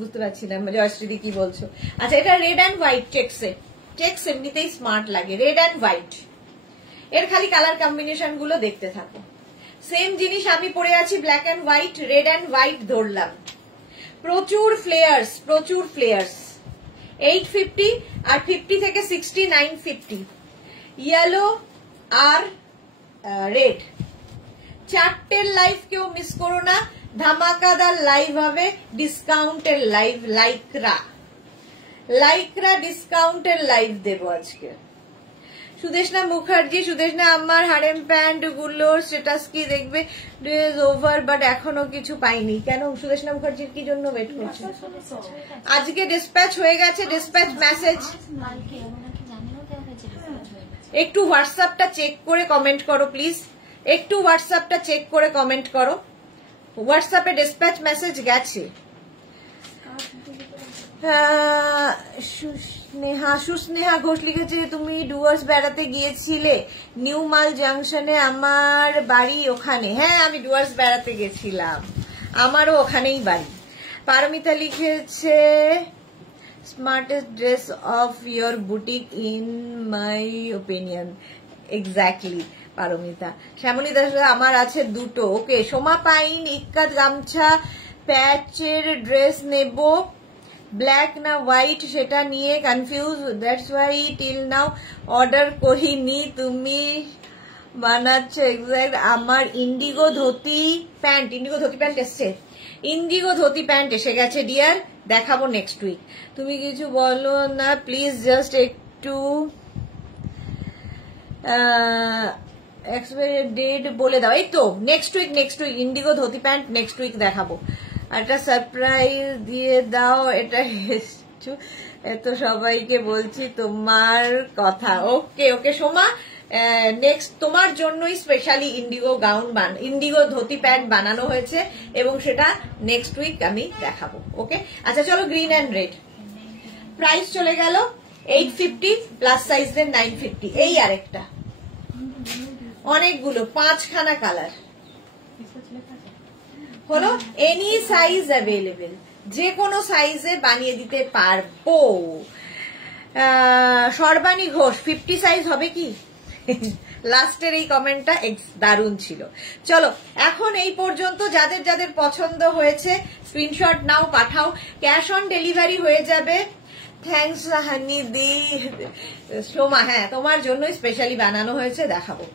বুঝতে পারছি না জয়শ্রীদি কি বলছো। আচ্ছা, এটা রেড অ্যান্ড হোয়াইট চেক্সে, চেক্স এমনিতেই স্মার্ট লাগে, রেড অ্যান্ড হোয়াইট। এর খালি কালার কম্বিনেশন গুলো দেখতে থাকো। সেম জিনিস আমি পরে আছি, black and white, red and white ধরলাম। প্রচুর ফ্লেয়ার্স, প্রচুর ফ্লেয়ার্স। 850 আর 50 থেকে 60 950, ইয়েলো আর রেড। চারটের লাইভ কেউ মিস করো না, ধামাকাদার লাইভ হবে, ডিসকাউন্টের লাইভ, লাইকরা লাইকরা ডিসকাউন্টের লাইভ দেবো আজকে। সুদেশনা মুখার্জি, সুদেশনা আমার হারেম প্যান্ট গুলোর স্ট্যাটাস কি দেখবে, ডেজ ওভার বাট এখনো কিছু পাইনি। কেন সুদেশনা মুখার্জির কি জন্য ওয়েট করছো? আজকে ডিসপ্যাচ হয়ে গেছে, ডিসপ্যাচ মেসেজ। একটু হোয়াটসঅ্যাপটা চেক করে কমেন্ট করো প্লিজ, একটু হোয়াটসঅ্যাপটা চেক করে কমেন্ট করো। হোয়াটসঅ্যাপে ডিসপ্যাচ মেসেজ গেছে। সুস্নেহা ঘোষ লিখেছে, তুমি ডুয়ার্স বেড়াতে গিয়েছিলে, নিউ মাল জাংশনে, আমার বাড়ি ওখানে। হ্যাঁ, আমি ডুয়ার্স বেড়াতে গেছিলাম, আমারও ওখানেই বাড়ি। পারমিতা লিখেছে, smartest dress of your boutique in my opinion. Exactly Paramita. Shyamali Das, আমার আছে দুটো। ওকে। সোমা পাইন, ইক্কাত গামছা প্যাচের ড্রেস নেব, ব্ল্যাক না হোয়াইট সেটা নিয়ে confuse, that's why till now order করিনি। তুমি বানাচ্ছ এক্স্যাক্ট। আমার indigo dhoti pant, indigo dhoti pant এসছে, ইন্ডিগো ধুতি প্যান্ট এসে গেছে ডিয়ার, দেখাবো নেক্সট উইক। তুমি কিছু বলো না প্লিজ, জাস্ট একটু এক্সপায়ারি ডেট বলে দাও। এই তো next week, next week indigo dhoti pant next week দেখাবো। একটা সারপ্রাইজ দিয়ে দাও, এটা এত সবাইকে বলছি তোমার কথা। ওকে ওকে সোমা, নেক্সট তোমার জন্যই specially Indigo gown Indigo dhoti pant বানানো হয়েছে এবং সেটা নেক্সট উইক আমি দেখাবো। ওকে। আচ্ছা চলো, গ্রিন অ্যান্ড রেড। প্রাইস চলে গেল 850, প্লাস সাইজের 950। এই আরেকটা, অনেকগুলো, 5খানা কালার হলো, এনি সাইজ অ্যাভেলেবেল, যে কোনো সাইজে বানিয়ে দিতে পারবো। সর্বাণী ঘোষ, 50 সাইজ হবে কি? লাস্টের এই কমেন্টটা দারুণ ছিল। চলো, এখন এই পর্যন্ত যাদের যাদের পছন্দ হয়েছে screenshot now, Pathao, cash on delivery হয়ে যাবে। থ্যাংকস হানি দি। সোমা, হ্যাঁ তোমার জন্যই স্পেশালি বানানো হয়েছে, দেখাবো।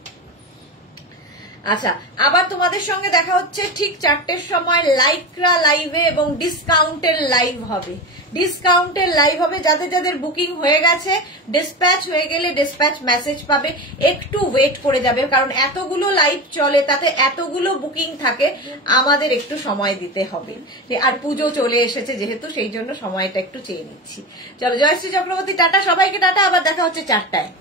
আচ্ছা, আবার তোমাদের সঙ্গে দেখা হচ্ছে ঠিক 4টের সময় লাইকরা লাইভে, এবং ডিসকাউন্টের লাইভ হবে, ডিসকাউন্টের লাইভ হবে। যাদের যাদের বুকিং হয়ে গেছে, ডিসপ্যাচ হয়ে গেলে ডিসপ্যাচ মেসেজ পাবে, একটু ওয়েট করে যাবে, কারণ এতগুলো লাইভ চলে, তাতে এতগুলো বুকিং থাকে, আমাদের একটু সময় দিতে হবে। আর পুজো চলে এসেছে যেহেতু, সেই জন্য সময়টা একটু চেয়ে নিচ্ছি। চলো, জয়শ্রী চক্রবর্তী, টাটা সবাইকে, টাটা, আবার দেখা হচ্ছে 4টায়।